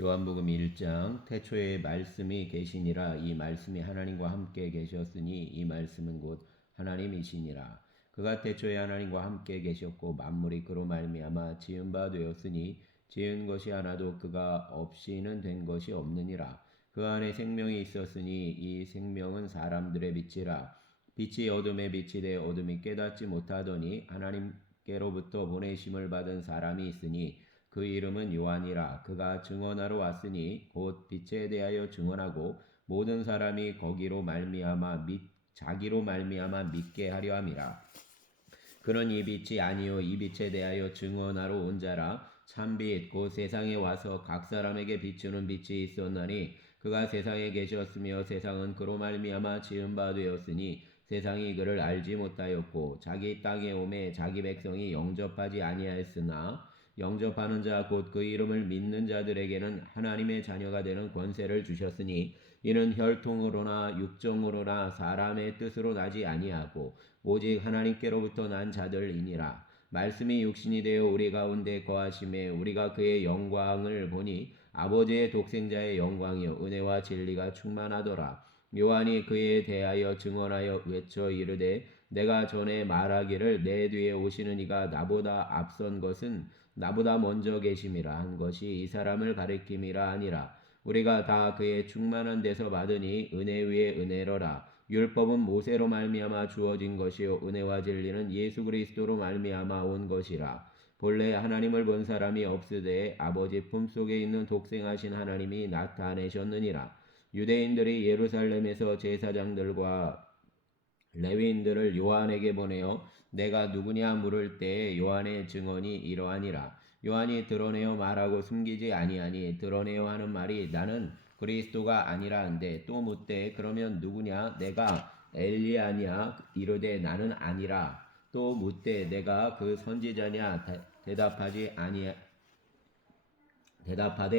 요한복음 1장 태초에 말씀이 계시니라. 이 말씀이 하나님과 함께 계셨으니 이 말씀은 곧 하나님이시니라. 그가 태초에 하나님과 함께 계셨고 만물이 그로 말미암아 지은 바 되었으니 지은 것이 하나도 그가 없이는 된 것이 없느니라. 그 안에 생명이 있었으니 이 생명은 사람들의 빛이라. 빛이 어둠에 빛이 되어 어둠이 깨닫지 못하더니 하나님께로부터 보내심을 받은 사람이 있으니 그 이름은 요한이라. 그가 증언하러 왔으니 곧 빛에 대하여 증언하고 모든 사람이 거기로 말미암아 자기로 말미암아 믿게 하려 함이라. 그는 이 빛이 아니요 이 빛에 대하여 증언하러 온 자라. 참빛 곧 세상에 와서 각 사람에게 비추는 빛이 있었나니 그가 세상에 계셨으며 세상은 그로 말미암아 지은 바 되었으니 세상이 그를 알지 못하였고 자기 땅에 오매 자기 백성이 영접하지 아니하였으나 영접하는 자 곧 그 이름을 믿는 자들에게는 하나님의 자녀가 되는 권세를 주셨으니 이는 혈통으로나 육정으로나 사람의 뜻으로 나지 아니하고 오직 하나님께로부터 난 자들이니라. 말씀이 육신이 되어 우리 가운데 거하심에 우리가 그의 영광을 보니 아버지의 독생자의 영광이요 은혜와 진리가 충만하더라. 요한이 그에 대하여 증언하여 외쳐 이르되 내가 전에 말하기를 내 뒤에 오시는 이가 나보다 앞선 것은 나보다 먼저 계심이라 한 것이 이 사람을 가리킴이라 하니라. 우리가 다 그의 충만한 데서 받으니 은혜 위에 은혜로라. 율법은 모세로 말미암아 주어진 것이요 은혜와 진리는 예수 그리스도로 말미암아 온 것이라. 본래 하나님을 본 사람이 없으되 아버지 품속에 있는 독생하신 하나님이 나타내셨느니라. 유대인들이 예루살렘에서 제사장들과 레위인들을 요한에게 보내어 내가 누구냐 물을 때에 요한의 증언이 이러하니라. 요한이 드러내어 말하고 숨기지 아니하니 드러내어 하는 말이 나는 그리스도가 아니라 한데 또 묻되 그러면 누구냐 내가 엘리야냐 이르되 나는 아니라. 또 묻되 내가 그 선지자냐 대답하되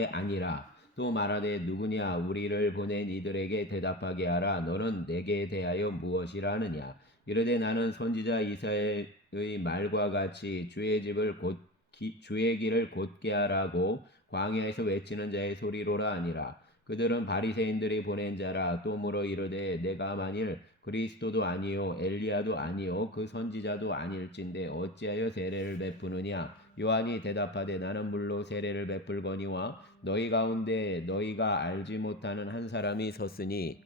아니라. 또 말하되 누구냐 우리를 보낸 이들에게 대답하게 하라. 너는 내게 대하여 무엇이라 하느냐. 이르되 나는 선지자 이사야의 말과 같이 주의 길을 곧게 하라고 광야에서 외치는 자의 소리로라 하니라. 그들은 바리새인들이 보낸 자라. 또 물어 이르되 내가 만일 그리스도도 아니요 엘리야도 아니요 그 선지자도 아닐진데 어찌하여 세례를 베푸느냐. 요한이 대답하되 나는 물로 세례를 베풀거니와 너희 가운데 너희가 알지 못하는 한 사람이 섰으니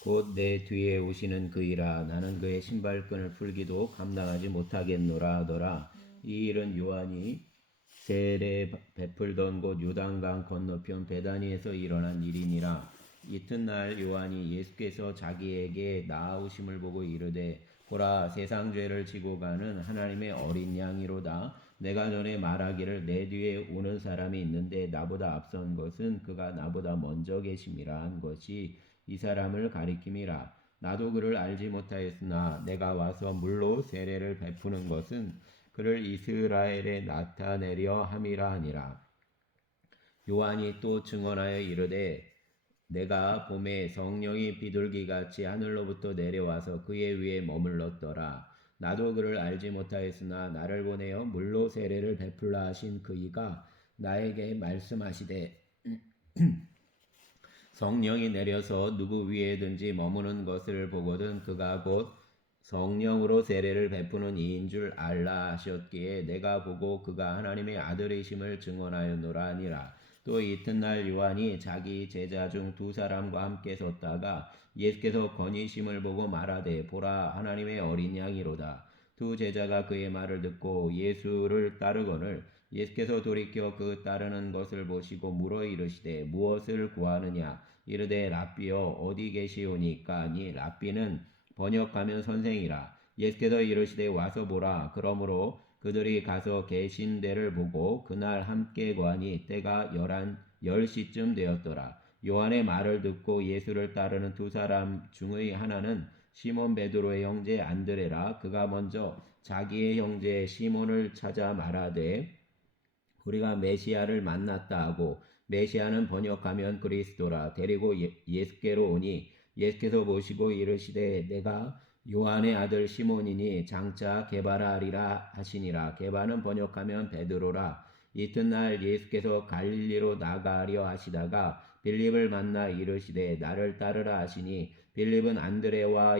곧 내 뒤에 오시는 그이라. 나는 그의 신발끈을 풀기도 감당하지 못하겠노라 하더라. 이 일은 요한이 세례 베풀던 곳 요단강 건너편 베다니에서 일어난 일이니라. 이튿날 요한이 예수께서 자기에게 나아오심을 보고 이르되 보라 세상 죄를 지고 가는 하나님의 어린 양이로다. 내가 전에 말하기를 내 뒤에 오는 사람이 있는데 나보다 앞선 것은 그가 나보다 먼저 계심이라 한 것이 이 사람을 가리킴이라. 나도 그를 알지 못하였으나 내가 와서 물로 세례를 베푸는 것은 그를 이스라엘에 나타내려 함이라 하니라. 요한이 또 증언하여 이르되 내가 봄에 성령이 비둘기같이 하늘로부터 내려와서 그의 위에 머물렀더라. 나도 그를 알지 못하였으나 나를 보내어 물로 세례를 베풀라 하신 그이가 나에게 말씀하시되 성령이 내려서 누구 위에든지 머무는 것을 보거든 그가 곧 성령으로 세례를 베푸는 이인 줄 알라 하셨기에 내가 보고 그가 하나님의 아들이심을 증언하였노라 하니라. 또 이튿날 요한이 자기 제자 중 두 사람과 함께 섰다가 예수께서 거니심을 보고 말하되 보라 하나님의 어린 양이로다. 두 제자가 그의 말을 듣고 예수를 따르거늘 예수께서 돌이켜 그 따르는 것을 보시고 물어 이르시되 무엇을 구하느냐. 이르되 랍비여 어디 계시오니까. 아니 랍비는 번역하면 선생이라. 예수께서 이르시되 와서 보라. 그러므로 그들이 가서 계신 데를 보고 그날 함께 거하니 때가 10시쯤 되었더라. 요한의 말을 듣고 예수를 따르는 두 사람 중의 하나는 시몬 베드로의 형제 안드레라. 그가 먼저 자기의 형제 시몬을 찾아 말하되 우리가 메시아를 만났다 하고 메시아는 번역하면 그리스도라. 데리고 예수께로 오니 예수께서 보시고 이르시되 내가 요한의 아들 시몬이니 장차 게바라 하리라 하시니라. 게바는 번역하면 베드로라. 이튿날 예수께서 갈릴리로 나가려 하시다가 빌립을 만나 이르시되 나를 따르라 하시니 빌립은 안드레와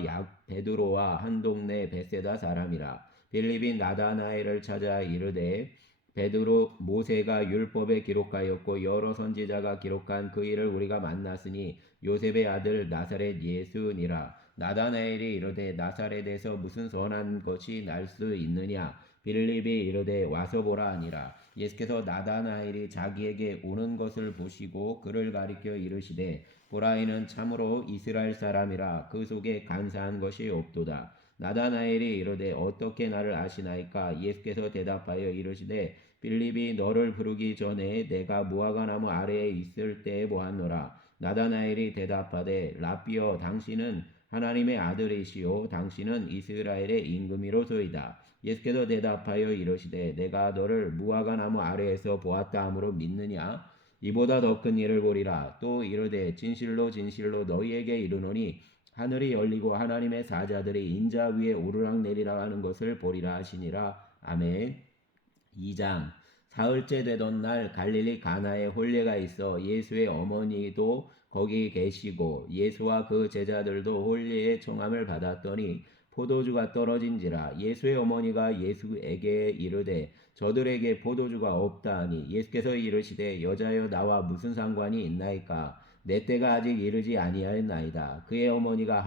베드로와 한 동네 베세다 사람이라. 빌립이 나다나엘을 찾아 이르되 베드로 모세가 율법에 기록하였고 여러 선지자가 기록한 그 일을 우리가 만났으니 요셉의 아들 나사렛 예수니라. 나다나엘이 이르되 나사렛에서 무슨 선한 것이 날 수 있느냐. 빌립이 이르되 와서 보라 하니라. 예수께서 나다나엘이 자기에게 오는 것을 보시고 그를 가리켜 이르시되 보라 이는 참으로 이스라엘 사람이라 그 속에 간사한 것이 없도다. 나다나엘이 이르되 어떻게 나를 아시나이까. 예수께서 대답하여 이르시되 빌립이 너를 부르기 전에 내가 무화과 나무 아래에 있을 때에 보았노라. 나다나엘이 대답하되 라삐여 당신은 하나님의 아들이시요 당신은 이스라엘의 임금이로소이다. 예수께서 대답하여 이르시되 내가 너를 무화과 나무 아래에서 보았다 함으로 믿느냐. 이보다 더 큰 일을 보리라. 또 이르되 진실로 진실로 너희에게 이르노니 하늘이 열리고 하나님의 사자들이 인자 위에 오르락내리락 하는 것을 보리라 하시니라. 아멘. 2장. 사흘째 되던 날 갈릴리 가나에 혼례가 있어 예수의 어머니도 거기 계시고 예수와 그 제자들도 혼례의 청함을 받았더니 포도주가 떨어진지라. 예수의 어머니가 예수에게 이르되 저들에게 포도주가 없다 하니 예수께서 이르시되 여자여 나와 무슨 상관이 있나이까. 내 때가 아직 이르지 아니하였나이다. 그의 어머니가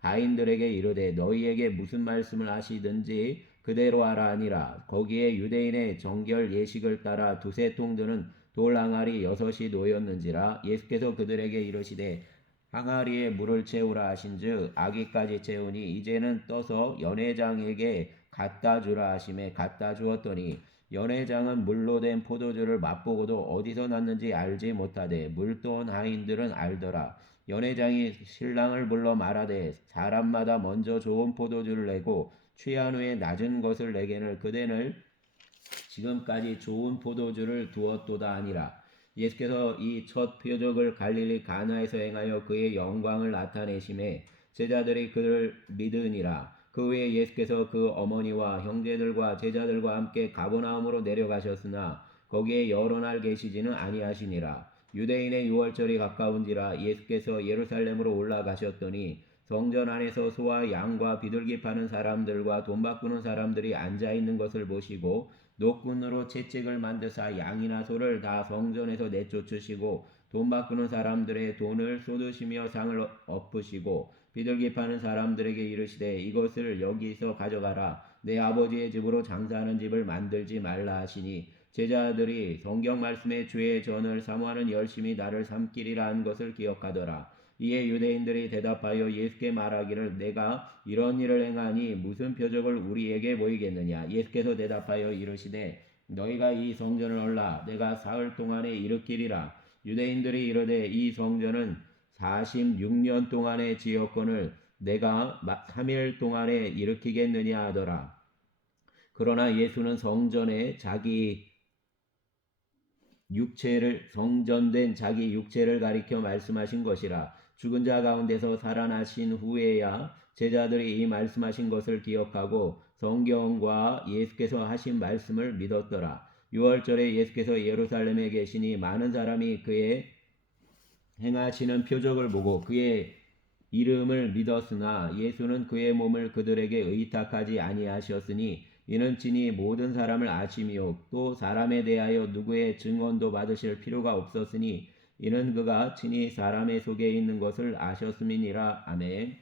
하인들에게 이르되 너희에게 무슨 말씀을 하시든지 그대로 하라 하니라. 거기에 유대인의 정결 예식을 따라 두세 통 드는 돌 항아리 6이 놓였는지라. 예수께서 그들에게 이르시되 항아리에 물을 채우라 하신즉 아기까지 채우니 이제는 떠서 연회장에게 갖다 주라 하심에 갖다 주었더니 연회장은 물로 된 포도주를 맛보고도 어디서 났는지 알지 못하되 물도온 하인들은 알더라. 연회장이 신랑을 불러 말하되 사람마다 먼저 좋은 포도주를 내고 취한 후에 낮은 것을 내게는 그대는 지금까지 좋은 포도주를 두었도다 하니라. 예수께서 이 첫 표적을 갈릴리 가나에서 행하여 그의 영광을 나타내심에 제자들이 그를 믿으니라. 그 후에 예수께서 그 어머니와 형제들과 제자들과 함께 가버나움으로 내려가셨으나 거기에 여러 날 계시지는 아니하시니라. 유대인의 유월절이 가까운지라. 예수께서 예루살렘으로 올라가셨더니 성전 안에서 소와 양과 비둘기 파는 사람들과 돈 바꾸는 사람들이 앉아 있는 것을 보시고 노끈으로 채찍을 만드사 양이나 소를 다 성전에서 내쫓으시고 돈 바꾸는 사람들의 돈을 쏟으시며 상을 엎으시고 비둘기 파는 사람들에게 이르시되 이것을 여기서 가져가라. 내 아버지의 집으로 장사하는 집을 만들지 말라 하시니 제자들이 성경 말씀에 주의 전을 사모하는 열심히 나를 삼키리라 한 것을 기억하더라. 이에 유대인들이 대답하여 예수께 말하기를 내가 이런 일을 행하니 무슨 표적을 우리에게 보이겠느냐. 예수께서 대답하여 이르시되 너희가 이 성전을 올라 내가 사흘 동안에 일으키리라. 유대인들이 이르되 이 성전은 46년 동안에 지었거늘 내가 3일 동안에 일으키겠느냐 하더라. 그러나 예수는 성전에 성전된 자기 육체를 가리켜 말씀하신 것이라. 죽은 자 가운데서 살아나신 후에야 제자들이 이 말씀하신 것을 기억하고 성경과 예수께서 하신 말씀을 믿었더라. 유월절에 예수께서 예루살렘에 계시니 많은 사람이 그의 행하시는 표적을 보고 그의 이름을 믿었으나 예수는 그의 몸을 그들에게 의탁하지 아니하셨으니 이는 친히 모든 사람을 아심이요 또 사람에 대하여 누구의 증언도 받으실 필요가 없었으니 이는 그가 친히 사람의 속에 있는 것을 아셨음이니라. 아멘.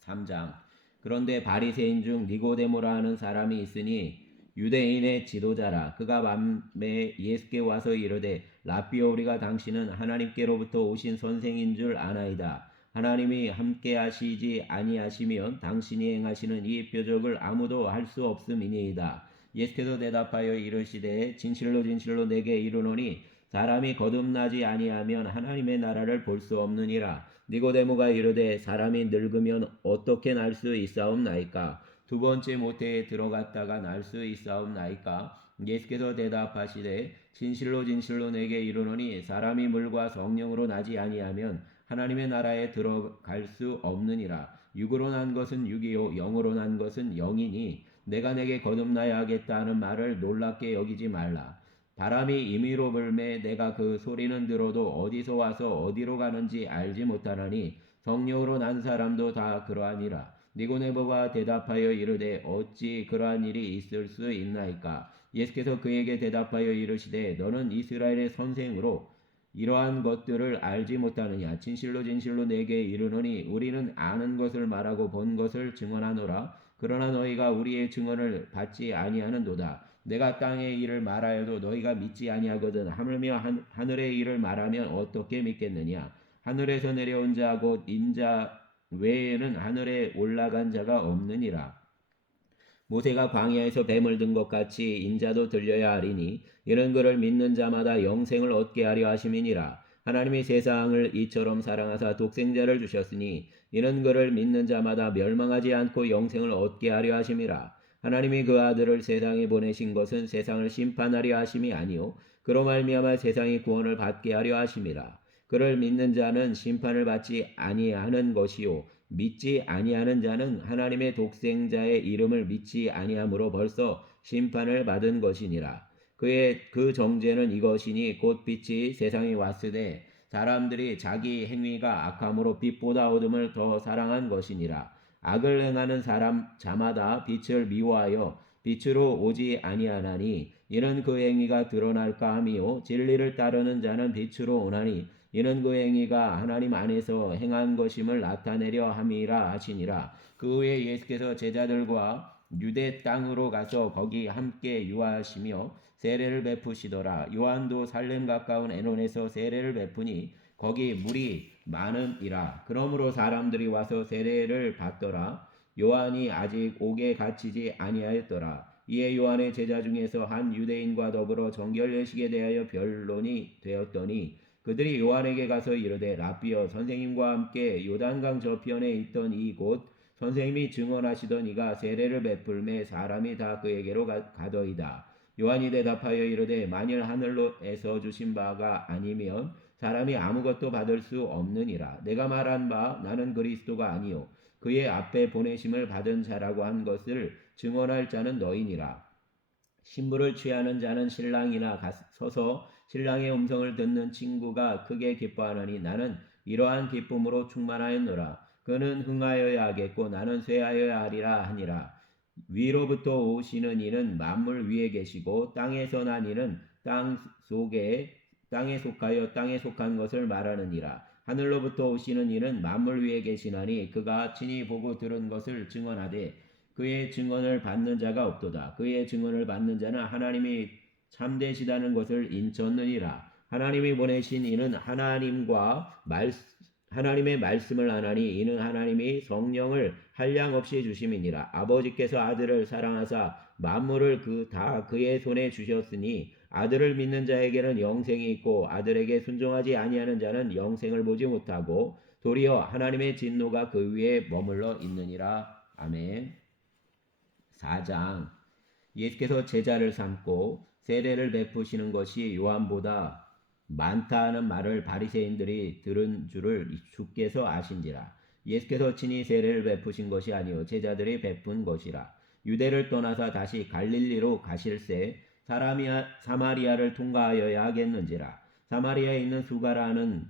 3장. 그런데 바리새인 중 니고데모라 하는 사람이 있으니 유대인의 지도자라. 그가 밤에 예수께 와서 이르되 라삐여 우리가 당신은 하나님께로부터 오신 선생인 줄 아나이다. 하나님이 함께 하시지 아니하시면 당신이 행하시는 이 표적을 아무도 할 수 없음이니이다. 예수께서 대답하여 이르시되 진실로 진실로 내게 이르노니 사람이 거듭나지 아니하면 하나님의 나라를 볼 수 없느니라. 니고데모가 이르되 사람이 늙으면 어떻게 날 수 있사옵나이까? 두 번째 모태에 들어갔다가 날 수 있사옵나이까? 예수께서 대답하시되 진실로 진실로 내게 이르노니 사람이 물과 성령으로 나지 아니하면 하나님의 나라에 들어갈 수 없느니라. 육으로 난 것은 육이요 영으로 난 것은 영이니 내가 내게 거듭나야 하겠다 하는 말을 놀랍게 여기지 말라. 바람이 임의로 불매 내가 그 소리는 들어도 어디서 와서 어디로 가는지 알지 못하나니 성령으로 난 사람도 다 그러하니라. 니고데모가 대답하여 이르되 어찌 그러한 일이 있을 수 있나이까. 예수께서 그에게 대답하여 이르시되 너는 이스라엘의 선생으로 이러한 것들을 알지 못하느냐. 진실로 진실로 내게 이르노니 우리는 아는 것을 말하고 본 것을 증언하노라. 그러나 너희가 우리의 증언을 받지 아니하는도다. 내가 땅의 일을 말하여도 너희가 믿지 아니하거든. 하물며 하늘의 일을 말하면 어떻게 믿겠느냐. 하늘에서 내려온 자 곧 인자 외에는 하늘에 올라간 자가 없느니라. 모세가 광야에서 뱀을 든 것 같이 인자도 들려야 하리니 이런 그를 믿는 자마다 영생을 얻게 하려 하심이니라. 하나님이 세상을 이처럼 사랑하사 독생자를 주셨으니 이는 그를 믿는 자마다 멸망하지 않고 영생을 얻게 하려 하심이라. 하나님이 그 아들을 세상에 보내신 것은 세상을 심판하려 하심이 아니요 그로 말미암아 세상이 구원을 받게 하려 하심이라. 그를 믿는 자는 심판을 받지 아니하는 것이요 믿지 아니하는 자는 하나님의 독생자의 이름을 믿지 아니함으로 벌써 심판을 받은 것이니라. 그의 그 정죄는 이것이니 곧 빛이 세상에 왔으되 사람들이 자기 행위가 악함으로 빛보다 어둠을 더 사랑한 것이니라. 악을 행하는 사람 자마다 빛을 미워하여 빛으로 오지 아니하나니 이는 그 행위가 드러날까 함이요 진리를 따르는 자는 빛으로 오나니 이는 그 행위가 하나님 안에서 행한 것임을 나타내려 함이라 하시니라. 그 후에 예수께서 제자들과 유대 땅으로 가서 거기 함께 유하시며 세례를 베푸시더라. 요한도 살렘 가까운 에논에서 세례를 베푸니 거기 물이 많음이라. 그러므로 사람들이 와서 세례를 받더라. 요한이 아직 옥에 갇히지 아니하였더라. 이에 요한의 제자 중에서 한 유대인과 더불어 정결 예식에 대하여 변론이 되었더니 그들이 요한에게 가서 이르되 라삐여 선생님과 함께 요단강 저편에 있던 이곳 선생님이 증언하시던 이가 세례를 베풀매 사람이 다 그에게로 가더이다. 요한이 대답하여 이르되 만일 하늘로에서 주신 바가 아니면 사람이 아무것도 받을 수 없느니라. 내가 말한 바 나는 그리스도가 아니요 그의 앞에 보내심을 받은 자라고 한 것을 증언할 자는 너희니라. 신부를 취하는 자는 신랑이나 서서 신랑의 음성을 듣는 친구가 크게 기뻐하느니 나는 이러한 기쁨으로 충만하였노라. 그는 흥하여야 하겠고 나는 쇠하여야 하리라 하니라. 위로부터 오시는 이는 만물 위에 계시고 땅에서 난 이는 땅에 속하여 땅에 속한 것을 말하느니라. 하늘로부터 오시는 이는 만물 위에 계시나니 그가 친히 보고 들은 것을 증언하되 그의 증언을 받는 자가 없도다. 그의 증언을 받는 자는 하나님이 참되시다는 것을 인쳤느니라. 하나님이 보내신 이는 하나님의 말씀을 하나니 이는 하나님이 성령을 한량없이 주심이니라. 아버지께서 아들을 사랑하사 만물을 다 그의 손에 주셨으니 아들을 믿는 자에게는 영생이 있고 아들에게 순종하지 아니하는 자는 영생을 보지 못하고 도리어 하나님의 진노가 그 위에 머물러 있느니라. 아멘. 4장. 예수께서 제자를 삼고 세례를 베푸시는 것이 요한보다 많다는 말을 바리새인들이 들은 줄을 주께서 아신지라. 예수께서 친히 세례를 베푸신 것이 아니요 제자들이 베푼 것이라. 유대를 떠나서 다시 갈릴리로 가실새 사마리아를 통과하여야 하겠는지라. 사마리아에 있는 수가라는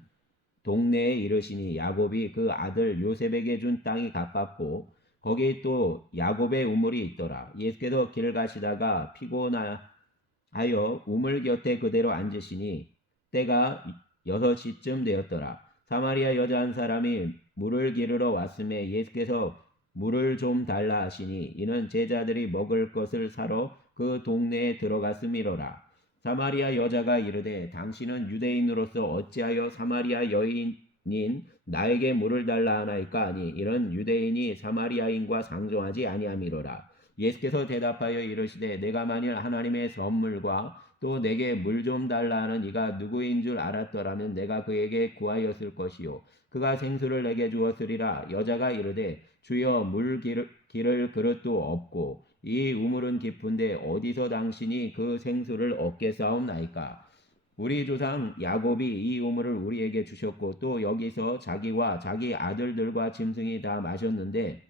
동네에 이르시니 야곱이 그 아들 요셉에게 준 땅이 가깝고 거기 또 야곱의 우물이 있더라. 예수께서 길 가시다가 피곤하여 우물 곁에 그대로 앉으시니 때가 6시쯤 되었더라. 사마리아 여자 한 사람이 물을 기르러 왔음에 예수께서 물을 좀 달라 하시니 이는 제자들이 먹을 것을 사러 그 동네에 들어갔음이로라. 사마리아 여자가 이르되 당신은 유대인으로서 어찌하여 사마리아 여인인 나에게 물을 달라 하나이까 하니 이런 유대인이 사마리아인과 상종하지 아니함이로라. 예수께서 대답하여 이르시되 내가 만일 하나님의 선물과 또 내게 물 좀 달라 하는 이가 누구인 줄 알았더라면 내가 그에게 구하였을 것이요 그가 생수를 내게 주었으리라. 여자가 이르되 주여 물 기를 그릇도 없고 이 우물은 깊은데 어디서 당신이 그 생수를 얻겠사옵나이까. 우리 조상 야곱이 이 우물을 우리에게 주셨고 또 여기서 자기와 자기 아들들과 짐승이 다 마셨는데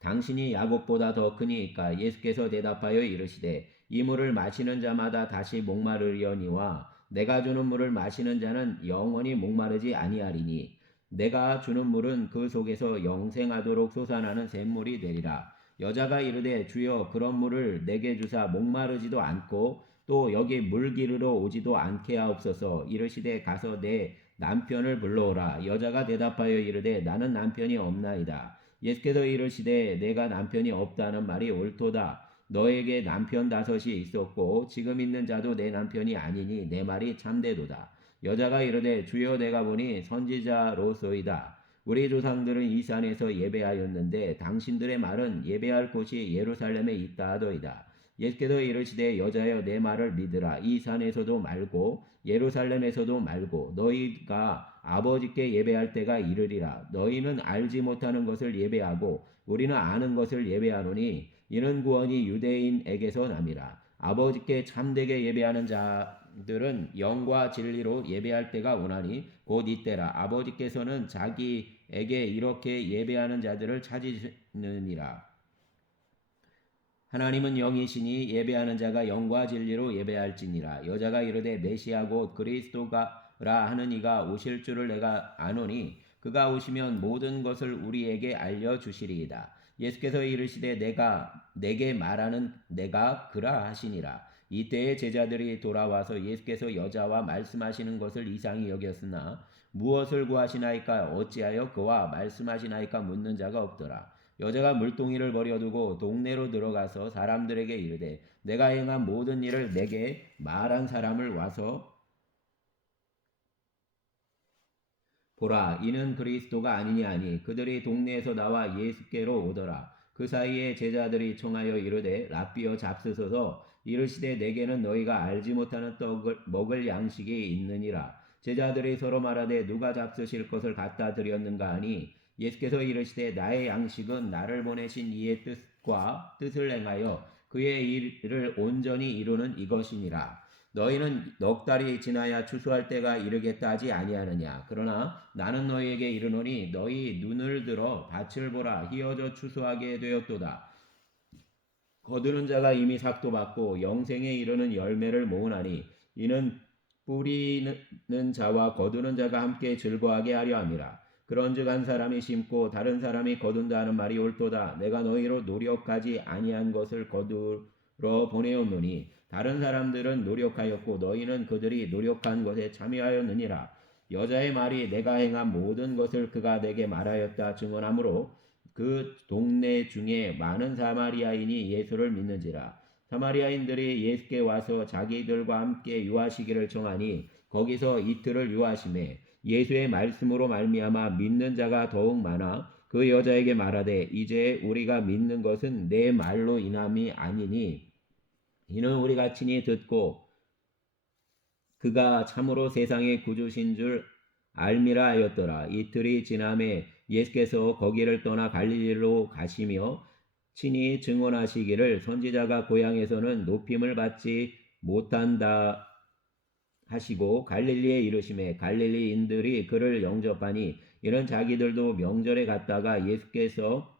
당신이 야곱보다 더 크니까. 예수께서 대답하여 이르시되 이 물을 마시는 자마다 다시 목마르려니와 내가 주는 물을 마시는 자는 영원히 목마르지 아니하리니 내가 주는 물은 그 속에서 영생하도록 솟아나는 샘물이 되리라. 여자가 이르되 주여 그런 물을 내게 주사 목마르지도 않고 또 여기 물 기르러 오지도 않게 하옵소서. 이르시되 가서 내 남편을 불러오라. 여자가 대답하여 이르되 나는 남편이 없나이다. 예수께서 이르시되 내가 남편이 없다는 말이 옳도다. 너에게 남편 다섯이 있었고 지금 있는 자도 내 남편이 아니니 내 말이 참되도다. 여자가 이르되 주여 내가 보니 선지자로소이다. 우리 조상들은 이 산에서 예배하였는데 당신들의 말은 예배할 곳이 예루살렘에 있다 하더이다. 예수께서 이르시되 여자여 내 말을 믿으라. 이 산에서도 말고 예루살렘에서도 말고 너희가 아버지께 예배할 때가 이르리라. 너희는 알지 못하는 것을 예배하고 우리는 아는 것을 예배하노니 이는 구원이 유대인에게서 남이라. 아버지께 참되게 예배하는 자들은 영과 진리로 예배할 때가 오나니 곧 이때라. 아버지께서는 자기에게 이렇게 예배하는 자들을 찾으시느니라. 하나님은 영이시니 예배하는 자가 영과 진리로 예배할지니라. 여자가 이르되 메시아 곧 그리스도가 라 하는 이가 오실 줄을 내가 아노니 그가 오시면 모든 것을 우리에게 알려주시리이다. 예수께서 이르시되 내게 말하는 내가 그라 하시니라. 이때에 제자들이 돌아와서 예수께서 여자와 말씀하시는 것을 이상히 여겼으나 무엇을 구하시나이까 어찌하여 그와 말씀하시나이까 묻는 자가 없더라. 여자가 물동이를 버려두고 동네로 들어가서 사람들에게 이르되 내가 행한 모든 일을 내게 말한 사람을 와서 보라, 이는 그리스도가 아니냐 하니 그들이 동네에서 나와 예수께로 오더라. 그 사이에 제자들이 청하여 이르되 랍비여 잡수소서. 이르시되 내게는 너희가 알지 못하는 떡을 먹을 양식이 있느니라. 제자들이 서로 말하되 누가 잡수실 것을 갖다 드렸는가 하니 예수께서 이르시되 나의 양식은 나를 보내신 이의 뜻과 뜻을 행하여 그의 일을 온전히 이루는 이것이니라. 너희는 넉 달이 지나야 추수할 때가 이르겠다 하지 아니하느냐. 그러나 나는 너희에게 이르노니 너희 눈을 들어 밭을 보라. 희어져 추수하게 되었도다. 거두는 자가 이미 삭도 받고 영생에 이르는 열매를 모으나니 이는 뿌리는 자와 거두는 자가 함께 즐거워하게 하려 함이라. 그런즉 한 사람이 심고 다른 사람이 거둔다 하는 말이 옳도다. 내가 너희로 노력하지 아니한 것을 거두러 보내었노니 다른 사람들은 노력하였고 너희는 그들이 노력한 것에 참여하였느니라. 여자의 말이 내가 행한 모든 것을 그가 내게 말하였다 증언하므로 그 동네 중에 많은 사마리아인이 예수를 믿는지라. 사마리아인들이 예수께 와서 자기들과 함께 유하시기를 청하니 거기서 이틀을 유하심에 예수의 말씀으로 말미암아 믿는 자가 더욱 많아 그 여자에게 말하되 이제 우리가 믿는 것은 내 말로 인함이 아니니 이는 우리가 친히 듣고 그가 참으로 세상의 구주신 줄 알미라 하였더라. 이틀이 지남에 예수께서 거기를 떠나 갈릴리로 가시며 친히 증언하시기를 선지자가 고향에서는 높임을 받지 못한다 하시고 갈릴리에 이르심에 갈릴리인들이 그를 영접하니 이런 자기들도 명절에 갔다가 예수께서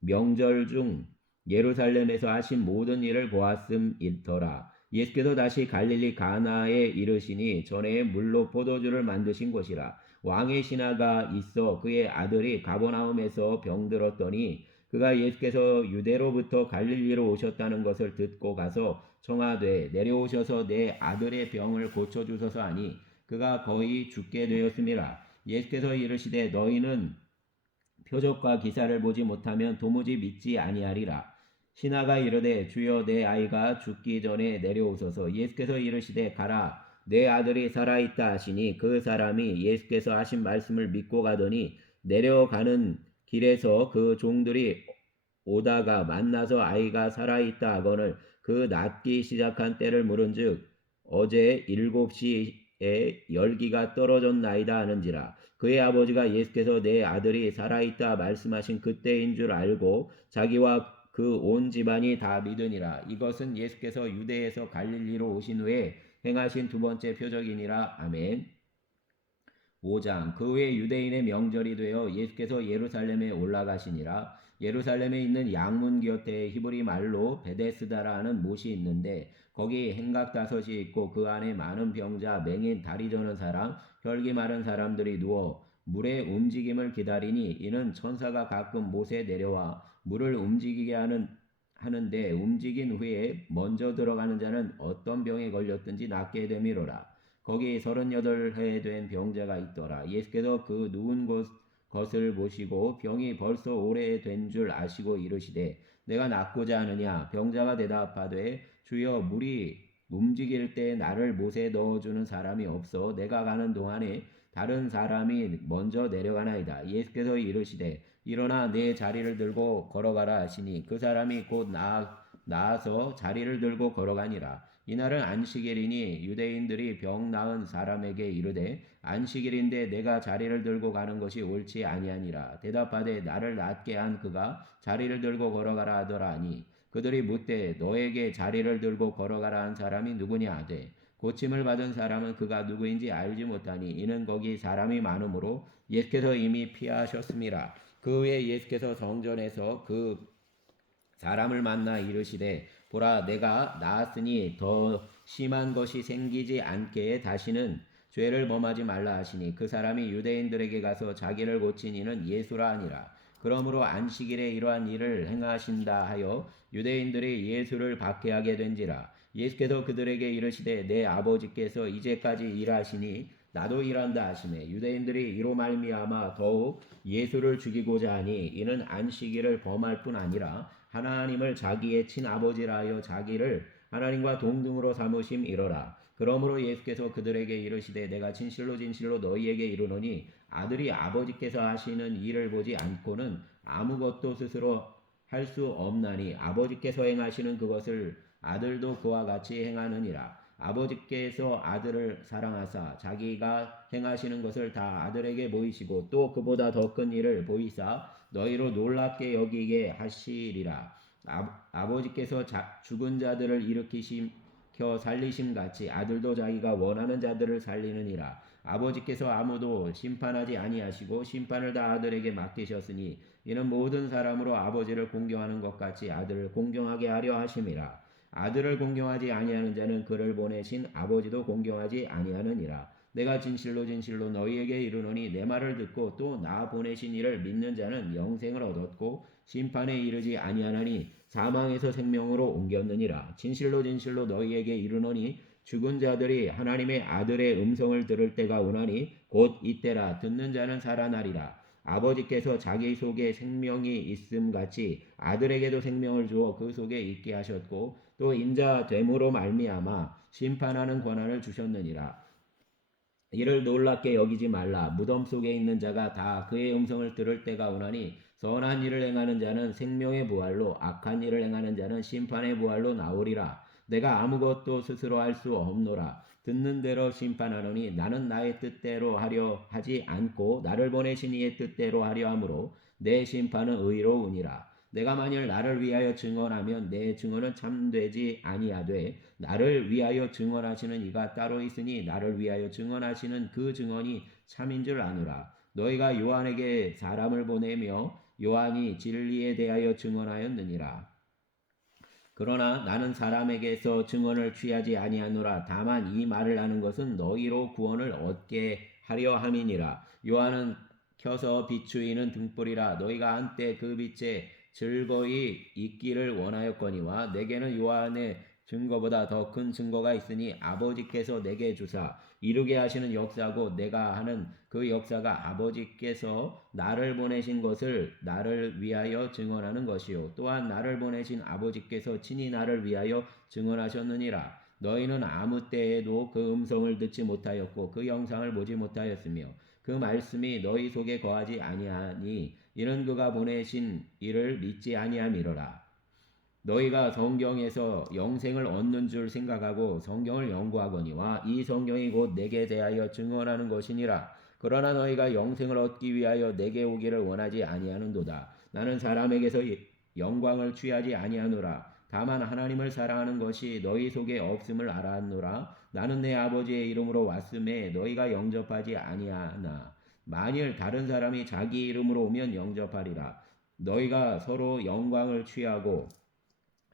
명절 중 예루살렘에서 하신 모든 일을 보았음이더라. 예수께서 다시 갈릴리 가나에 이르시니 전에 물로 포도주를 만드신 곳이라. 왕의 신하가 있어 그의 아들이 가버나움에서 병들었더니 그가 예수께서 유대로부터 갈릴리로 오셨다는 것을 듣고 가서 청하되 내려오셔서 내 아들의 병을 고쳐주소서 하니 그가 거의 죽게 되었음이라. 예수께서 이르시되 너희는 표적과 기사를 보지 못하면 도무지 믿지 아니하리라. 신하가 이르되 주여 내 아이가 죽기 전에 내려오소서. 예수께서 이르시되 가라 내 아들이 살아있다 하시니 그 사람이 예수께서 하신 말씀을 믿고 가더니 내려가는 길에서 그 종들이 오다가 만나서 아이가 살아있다 하거늘 그 낫기 시작한 때를 물은즉 어제 7시에 열기가 떨어졌나이다 하는지라. 그의 아버지가 예수께서 내 아들이 살아있다 말씀하신 그때인 줄 알고 자기와 그 온 집안이 다 믿으니라. 이것은 예수께서 유대에서 갈릴리로 오신 후에 행하신 두 번째 표적이니라. 아멘. 5장 그 후에 유대인의 명절이 되어 예수께서 예루살렘에 올라가시니라. 예루살렘에 있는 양문 곁에 히브리 말로 베데스다라는 못이 있는데 거기 행각 5이 있고 그 안에 많은 병자, 맹인, 다리 저는 사람, 혈기 마른 사람들이 누워 물의 움직임을 기다리니 이는 천사가 가끔 못에 내려와 물을 움직이게 하는데 움직인 후에 먼저 들어가는 자는 어떤 병에 걸렸든지 낫게 됨이로라. 거기 38해 된 병자가 있더라. 예수께서 그 누운 것을 보시고 병이 벌써 오래된 줄 아시고 이르시되 내가 낫고자 하느냐. 병자가 대답하되 주여 물이 움직일 때 나를 못에 넣어주는 사람이 없어 내가 가는 동안에 다른 사람이 먼저 내려가나이다. 예수께서 이르시되 일어나 내 자리를 들고 걸어가라 하시니 그 사람이 곧 나아서 자리를 들고 걸어가니라. 이날은 안식일이니 유대인들이 병 나은 사람에게 이르되 안식일인데 내가 자리를 들고 가는 것이 옳지 아니하니라. 대답하되 나를 낫게 한 그가 자리를 들고 걸어가라 하더라 하니 그들이 묻되 너에게 자리를 들고 걸어가라 한 사람이 누구냐 하되 고침을 받은 사람은 그가 누구인지 알지 못하니 이는 거기 사람이 많으므로 예수께서 이미 피하셨음이라. 그 후에 예수께서 성전에서 그 사람을 만나 이르시되 보라 내가 나았으니 더 심한 것이 생기지 않게 다시는 죄를 범하지 말라 하시니 그 사람이 유대인들에게 가서 자기를 고친 이는 예수라 하니라. 그러므로 안식일에 이러한 일을 행하신다 하여 유대인들이 예수를 박해하게 된지라. 예수께서 그들에게 이르시되 내 아버지께서 이제까지 일하시니 나도 일한다 하시매 유대인들이 이로 말미암아 더욱 예수를 죽이고자 하니 이는 안식일을 범할 뿐 아니라 하나님을 자기의 친아버지라 하여 자기를 하나님과 동등으로 삼으심이로라. 그러므로 예수께서 그들에게 이르시되 내가 진실로 진실로 너희에게 이르노니 아들이 아버지께서 하시는 일을 보지 않고는 아무것도 스스로 할 수 없나니 아버지께서 행하시는 그것을 아들도 그와 같이 행하느니라. 아버지께서 아들을 사랑하사 자기가 행하시는 것을 다 아들에게 보이시고 또 그보다 더 큰 일을 보이사 너희로 놀랍게 여기게 하시리라. 아버지께서 죽은 자들을 일으키시켜 살리심 같이 아들도 자기가 원하는 자들을 살리느니라. 아버지께서 아무도 심판하지 아니하시고 심판을 다 아들에게 맡기셨으니 이는 모든 사람으로 아버지를 공경하는 것 같이 아들을 공경하게 하려 하심이라. 아들을 공경하지 아니하는 자는 그를 보내신 아버지도 공경하지 아니하느니라. 내가 진실로 진실로 너희에게 이르노니 내 말을 듣고 또 나 보내신 이를 믿는 자는 영생을 얻었고 심판에 이르지 아니하나니 사망에서 생명으로 옮겼느니라. 진실로 진실로 너희에게 이르노니 죽은 자들이 하나님의 아들의 음성을 들을 때가 오나니 곧 이때라. 듣는 자는 살아나리라. 아버지께서 자기 속에 생명이 있음 같이 아들에게도 생명을 주어 그 속에 있게 하셨고 또 인자 됨으로 말미암아 심판하는 권한을 주셨느니라. 이를 놀랍게 여기지 말라. 무덤 속에 있는 자가 다 그의 음성을 들을 때가 오나니 선한 일을 행하는 자는 생명의 부활로 악한 일을 행하는 자는 심판의 부활로 나오리라. 내가 아무것도 스스로 할 수 없노라. 듣는 대로 심판하노니 나는 나의 뜻대로 하려 하지 않고 나를 보내신 이의 뜻대로 하려 함으로 내 심판은 의로우니라. 내가 만일 나를 위하여 증언하면 내 증언은 참되지 아니하되 나를 위하여 증언하시는 이가 따로 있으니 나를 위하여 증언하시는 그 증언이 참인 줄 아노라. 너희가 요한에게 사람을 보내며 요한이 진리에 대하여 증언하였느니라. 그러나 나는 사람에게서 증언을 취하지 아니하노라. 다만 이 말을 하는 것은 너희로 구원을 얻게 하려 함이니라. 요한은 켜서 비추이는 등불이라. 너희가 한때 그 빛에 즐거이 있기를 원하였거니와 내게는 요한의 증거보다 더 큰 증거가 있으니 아버지께서 내게 주사 이루게 하시는 역사고 내가 하는 그 역사가 아버지께서 나를 보내신 것을 나를 위하여 증언하는 것이요 또한 나를 보내신 아버지께서 친히 나를 위하여 증언하셨느니라. 너희는 아무 때에도 그 음성을 듣지 못하였고 그 영상을 보지 못하였으며 그 말씀이 너희 속에 거하지 아니하니 이는 그가 보내신 이를 믿지 아니함이로라. 너희가 성경에서 영생을 얻는 줄 생각하고 성경을 연구하거니와 이 성경이 곧 내게 대하여 증언하는 것이니라. 그러나 너희가 영생을 얻기 위하여 내게 오기를 원하지 아니하는도다. 나는 사람에게서 영광을 취하지 아니하노라. 다만 하나님을 사랑하는 것이 너희 속에 없음을 알았노라. 나는 내 아버지의 이름으로 왔음에 너희가 영접하지 아니하나. 만일 다른 사람이 자기 이름으로 오면 영접하리라. 너희가 서로 영광을 취하고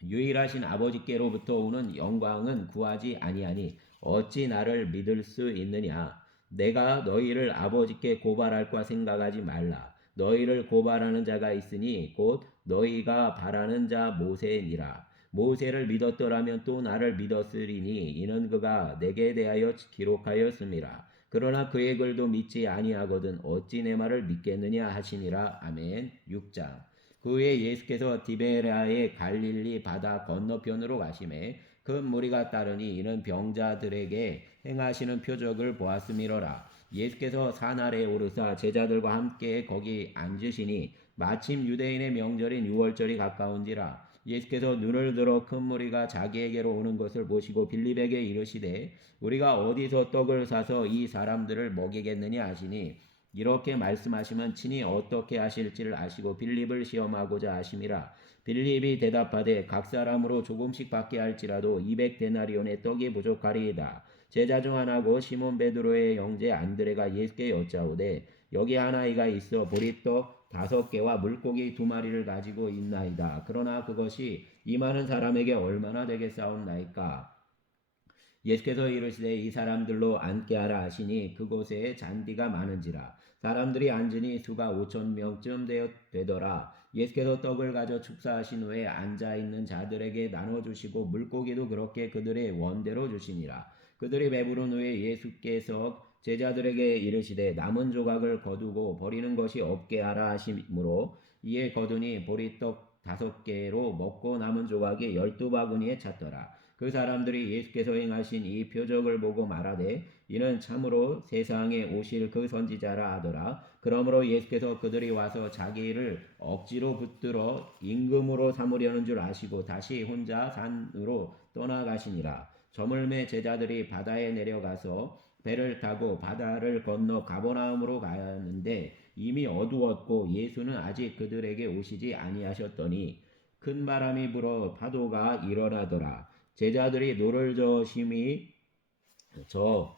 유일하신 아버지께로부터 오는 영광은 구하지 아니하니 어찌 나를 믿을 수 있느냐. 내가 너희를 아버지께 고발할까 생각하지 말라. 너희를 고발하는 자가 있으니 곧 너희가 바라는 자 모세니라. 모세를 믿었더라면 또 나를 믿었으리니 이는 그가 내게 대하여 기록하였음이라. 그러나 그의 글도 믿지 아니하거든 어찌 내 말을 믿겠느냐 하시니라. 아멘. 6장. 그 후에 예수께서 디베라의 갈릴리 바다 건너편으로 가심에 큰 무리가 따르니 이는 병자들에게 행하시는 표적을 보았음이로라. 예수께서 산 아래에 오르사 제자들과 함께 거기 앉으시니 마침 유대인의 명절인 유월절이 가까운지라. 예수께서 눈을 들어 큰 무리가 자기에게로 오는 것을 보시고 빌립에게 이르시되 우리가 어디서 떡을 사서 이 사람들을 먹이겠느냐 하시니 이렇게 말씀하시면 친히 어떻게 하실지를 아시고 빌립을 시험하고자 하심이라. 빌립이 대답하되 각 사람으로 조금씩 받게 할지라도 200데나리온의 떡이 부족하리이다. 제자 중 하나고 시몬 베드로의 형제 안드레가 예수께 여짜오되 여기 하나이가 있어 보리떡 5개와 물고기 2마리를 가지고 있나이다. 그러나 그것이 이 많은 사람에게 얼마나 되겠사옵나이까. 예수께서 이르시되 이 사람들로 앉게 하라 하시니 그곳에 잔디가 많은지라. 사람들이 앉으니 수가 5,000명쯤 되더라. 예수께서 떡을 가져 축사하신 후에 앉아있는 자들에게 나눠주시고 물고기도 그렇게 그들의 원대로 주시니라. 그들이 배부른 후에 예수께서 제자들에게 이르시되 남은 조각을 거두고 버리는 것이 없게 하라 하심으로 이에 거두니 보리떡 5개로 먹고 남은 조각이 12바구니에 찼더라. 그 사람들이 예수께서 행하신 이 표적을 보고 말하되 이는 참으로 세상에 오실 그 선지자라 하더라. 그러므로 예수께서 그들이 와서 자기를 억지로 붙들어 임금으로 삼으려는 줄 아시고 다시 혼자 산으로 떠나가시니라. 저물매 제자들이 바다에 내려가서 배를 타고 바다를 건너 가버나움으로 가는데 이미 어두웠고 예수는 아직 그들에게 오시지 아니하셨더니 큰 바람이 불어 파도가 일어나더라. 제자들이 노를 저심히 저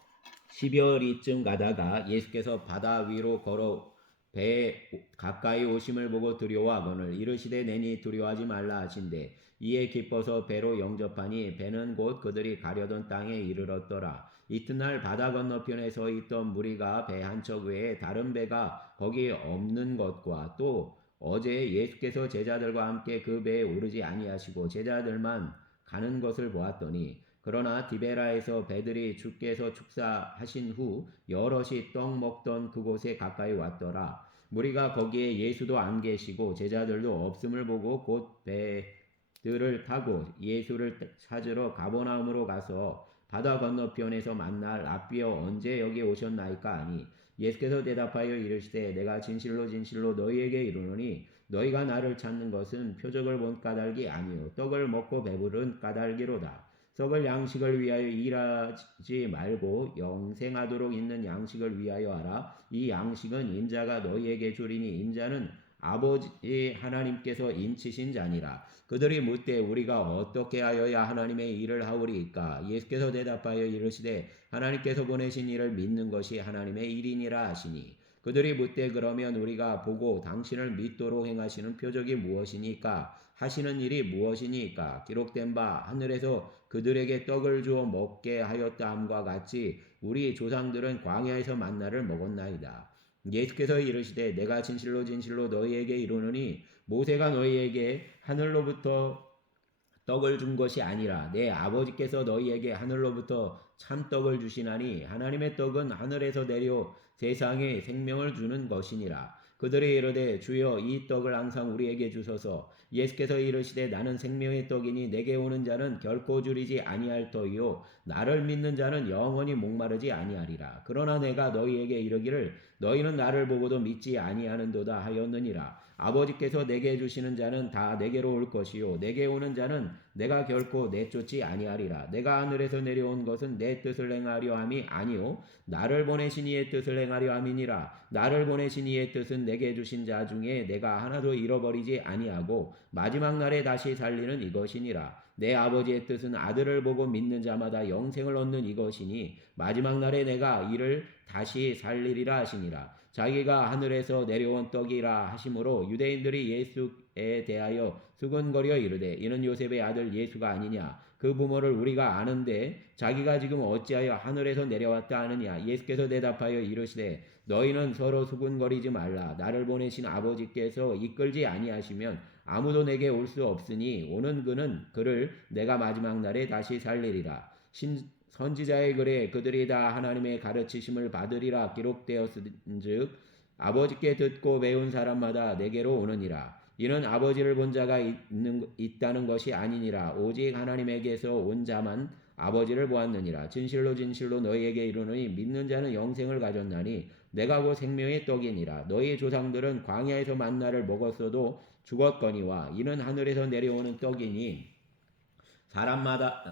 10여리쯤 가다가 예수께서 바다 위로 걸어 배 가까이 오심을 보고 두려워하거늘 이르시되 내니 두려워하지 말라 하신대 이에 기뻐서 배로 영접하니 배는 곧 그들이 가려던 땅에 이르렀더라. 이튿날 바다 건너편에 서 있던 무리가 배 한 척 외에 다른 배가 거기 없는 것과 또 어제 예수께서 제자들과 함께 그 배에 오르지 아니하시고 제자들만 가는 것을 보았더니 그러나 디베라에서 배들이 주께서 축사하신 후 여럿이 떡 먹던 그곳에 가까이 왔더라. 무리가 거기에 예수도 안 계시고 제자들도 없음을 보고 곧 배들을 타고 예수를 찾으러 가버나움으로 가서 바다 건너편에서 만날 랍비여 언제 여기 오셨나이까 하니 예수께서 대답하여 이르시되 내가 진실로 진실로 너희에게 이르노니 너희가 나를 찾는 것은 표적을 본 까닭이 아니요 떡을 먹고 배부른 까닭이로다. 썩을 양식을 위하여 일하지 말고 영생하도록 있는 양식을 위하여 하라. 이 양식은 인자가 너희에게 주리니 인자는 아버지 하나님께서 인치신 자니라. 그들이 묻되 우리가 어떻게 하여야 하나님의 일을 하오리이까. 예수께서 대답하여 이르시되 하나님께서 보내신 일을 믿는 것이 하나님의 일이니라 하시니 그들이 묻되 그러면 우리가 보고 당신을 믿도록 행하시는 표적이 무엇이니까 하시는 일이 무엇이니까 기록된 바 하늘에서 그들에게 떡을 주어 먹게 하였다 함과 같이 우리 조상들은 광야에서 만나를 먹었나이다. 예수께서 이르시되 내가 진실로 진실로 너희에게 이르노니 모세가 너희에게 하늘로부터 떡을 준 것이 아니라 내 아버지께서 너희에게 하늘로부터 참떡을 주시나니 하나님의 떡은 하늘에서 내려 세상에 생명을 주는 것이니라. 그들이 이르되 주여 이 떡을 항상 우리에게 주소서. 예수께서 이르시되 나는 생명의 떡이니 내게 오는 자는 결코 줄이지 아니할 터이요 나를 믿는 자는 영원히 목마르지 아니하리라. 그러나 내가 너희에게 이르기를 너희는 나를 보고도 믿지 아니하는도다 하였느니라. 아버지께서 내게 주시는 자는 다 내게로 올 것이요 내게 오는 자는 내가 결코 내쫓지 아니하리라. 내가 하늘에서 내려온 것은 내 뜻을 행하려 함이 아니요 나를 보내신 이의 뜻을 행하려 함이니라. 나를 보내신 이의 뜻은 내게 주신 자 중에 내가 하나도 잃어버리지 아니하고 마지막 날에 다시 살리는 이것이니라. 내 아버지의 뜻은 아들을 보고 믿는 자마다 영생을 얻는 이것이니 마지막 날에 내가 이를 다시 살리리라 하시니라. 자기가 하늘에서 내려온 떡이라 하심으로 유대인들이 예수에 대하여 수근거려 이르되 이는 요셉의 아들 예수가 아니냐. 그 부모를 우리가 아는데 자기가 지금 어찌하여 하늘에서 내려왔다 하느냐. 예수께서 대답하여 이르시되 너희는 서로 수군거리지 말라. 나를 보내신 아버지께서 이끌지 아니하시면 아무도 내게 올 수 없으니 오는 그는 그를 내가 마지막 날에 다시 살리리라. 선지자의 글에 그들이 다 하나님의 가르치심을 받으리라 기록되었은즉 아버지께 듣고 배운 사람마다 내게로 오느니라. 이는 아버지를 본 자가 있다는 것이 아니니라. 오직 하나님에게서 온 자만 아버지를 보았느니라. 진실로 진실로 너희에게 이르노니 믿는 자는 영생을 가졌나니 내가 곧 생명의 떡이니라. 너희 조상들은 광야에서 만나를 먹었어도 죽었거니와 이는 하늘에서 내려오는 떡이니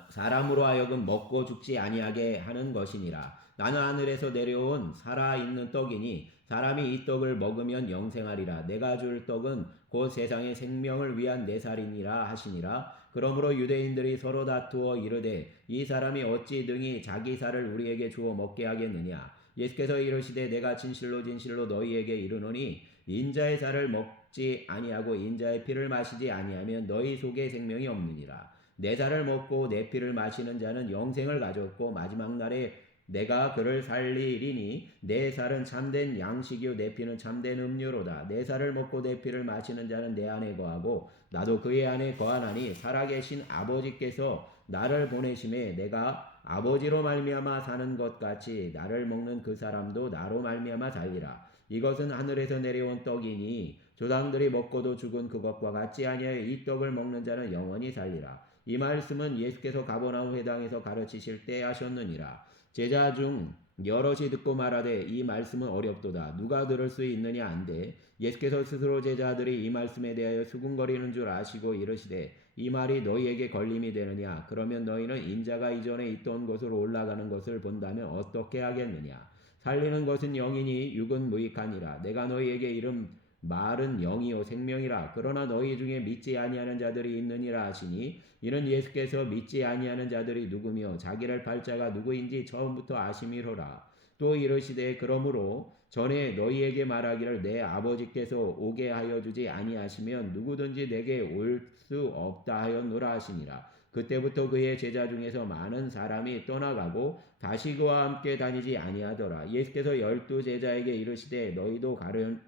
사람으로 하여금 먹고 죽지 아니하게 하는 것이니라. 나는 하늘에서 내려온 살아있는 떡이니 사람이 이 떡을 먹으면 영생하리라. 내가 줄 떡은 곧 세상의 생명을 위한 내 살이니라 하시니라. 그러므로 유대인들이 서로 다투어 이르되 이 사람이 어찌 등이 자기 살을 우리에게 주어 먹게 하겠느냐. 예수께서 이르시되 내가 진실로 진실로 너희에게 이르노니 인자의 살을 먹지 아니하고 인자의 피를 마시지 아니하면 너희 속에 생명이 없느니라. 내 살을 먹고 내 피를 마시는 자는 영생을 가졌고 마지막 날에 내가 그를 살리리니 내 살은 참된 양식이요 내 피는 참된 음료로다. 내 살을 먹고 내 피를 마시는 자는 내 안에 거하고 나도 그의 안에 거하나니 살아계신 아버지께서 나를 보내심에 내가 아버지로 말미암아 사는 것 같이 나를 먹는 그 사람도 나로 말미암아 살리라. 이것은 하늘에서 내려온 떡이니 조상들이 먹고도 죽은 그것과 같지 아니하여 이 떡을 먹는 자는 영원히 살리라. 이 말씀은 예수께서 가버나움 회당에서 가르치실 때 하셨느니라. 제자 중 여럿이 듣고 말하되 이 말씀은 어렵도다. 누가 들을 수 있느냐 안되 예수께서 스스로 제자들이 이 말씀에 대하여 수군거리는 줄 아시고 이르시되 이 말이 너희에게 걸림이 되느냐. 그러면 너희는 인자가 이전에 있던 곳으로 올라가는 것을 본다면 어떻게 하겠느냐. 살리는 것은 영이니 육은 무익하니라. 내가 너희에게 이른 말은 영이요 생명이라. 그러나 너희 중에 믿지 아니하는 자들이 있느니라 하시니 이는 예수께서 믿지 아니하는 자들이 누구며 자기를 팔 자가 누구인지 처음부터 아심이로라. 또 이르시되 그러므로 전에 너희에게 말하기를 내 아버지께서 오게 하여 주지 아니하시면 누구든지 내게 올 수 없다 하였노라 하시니라. 그때부터 그의 제자 중에서 많은 사람이 떠나가고 다시 그와 함께 다니지 아니하더라. 예수께서 12 제자에게 이르시되 너희도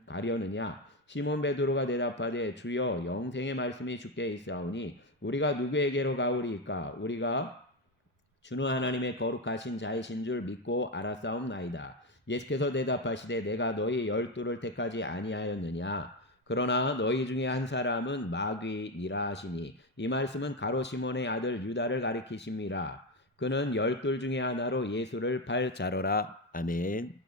가려느냐. 시몬 베드로가 대답하되 주여 영생의 말씀이 주께 있사오니 우리가 누구에게로 가오리이까. 우리가 주는 하나님의 거룩하신 자이신 줄 믿고 알았사옵나이다. 예수께서 대답하시되 내가 너희 12를 택하지 아니하였느냐. 그러나 너희 중에 한 사람은 마귀니라 하시니 이 말씀은 가롯 시몬의 아들 유다를 가리키심이라. 그는 12 중에 하나로 예수를 팔 자로라. 아멘.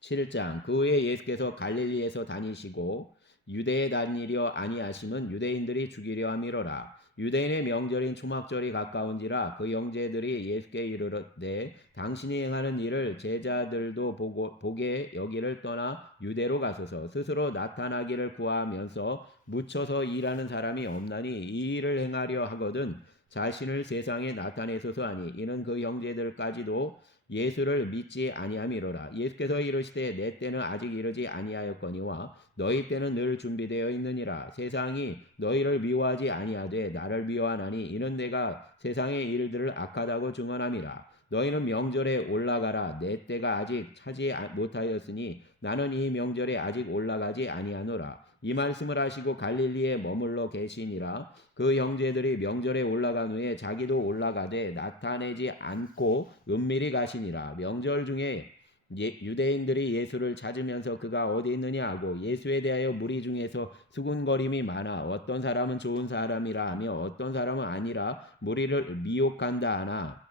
7장. 그 후에 예수께서 갈릴리에서 다니시고 유대에 다니려 아니하심은 유대인들이 죽이려 함이로라. 유대인의 명절인 초막절이 가까운지라 그 형제들이 예수께 이르되 당신이 행하는 일을 제자들도 보게 여기를 떠나 유대로 가소서. 스스로 나타나기를 구하면서 묻혀서 일하는 사람이 없나니 이 일을 행하려 하거든 자신을 세상에 나타내소서 하니 이는 그 형제들까지도 예수를 믿지 아니함이로라. 예수께서 이르시되 내 때는 아직 이르지 아니하였거니와 너희 때는 늘 준비되어 있느니라. 세상이 너희를 미워하지 아니하되 나를 미워하나니 이는 내가 세상의 일들을 악하다고 증언함이라. 너희는 명절에 올라가라. 내 때가 아직 차지 못하였으니 나는 이 명절에 아직 올라가지 아니하노라. 이 말씀을 하시고 갈릴리에 머물러 계시니라. 그 형제들이 명절에 올라간 후에 자기도 올라가되 나타내지 않고 은밀히 가시니라. 명절 중에 유대인들이 예수를 찾으면서 그가 어디 있느냐 하고 예수에 대하여 무리 중에서 수군거림이 많아 어떤 사람은 좋은 사람이라 하며 어떤 사람은 아니라 무리를 미혹한다 하나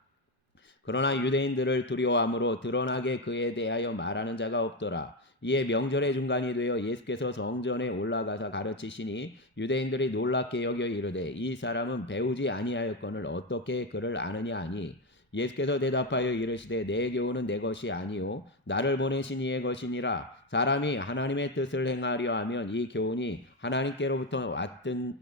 그러나 유대인들을 두려워함으로 드러나게 그에 대하여 말하는 자가 없더라. 이에 명절의 중간이 되어 예수께서 성전에 올라가사 가르치시니 유대인들이 놀랍게 여겨 이르되 이 사람은 배우지 아니하였거늘 어떻게 그를 아느냐 하니 예수께서 대답하여 이르시되 내 교훈은 내 것이 아니요 나를 보내신 이의 것이니라. 사람이 하나님의 뜻을 행하려 하면 이 교훈이 하나님께로부터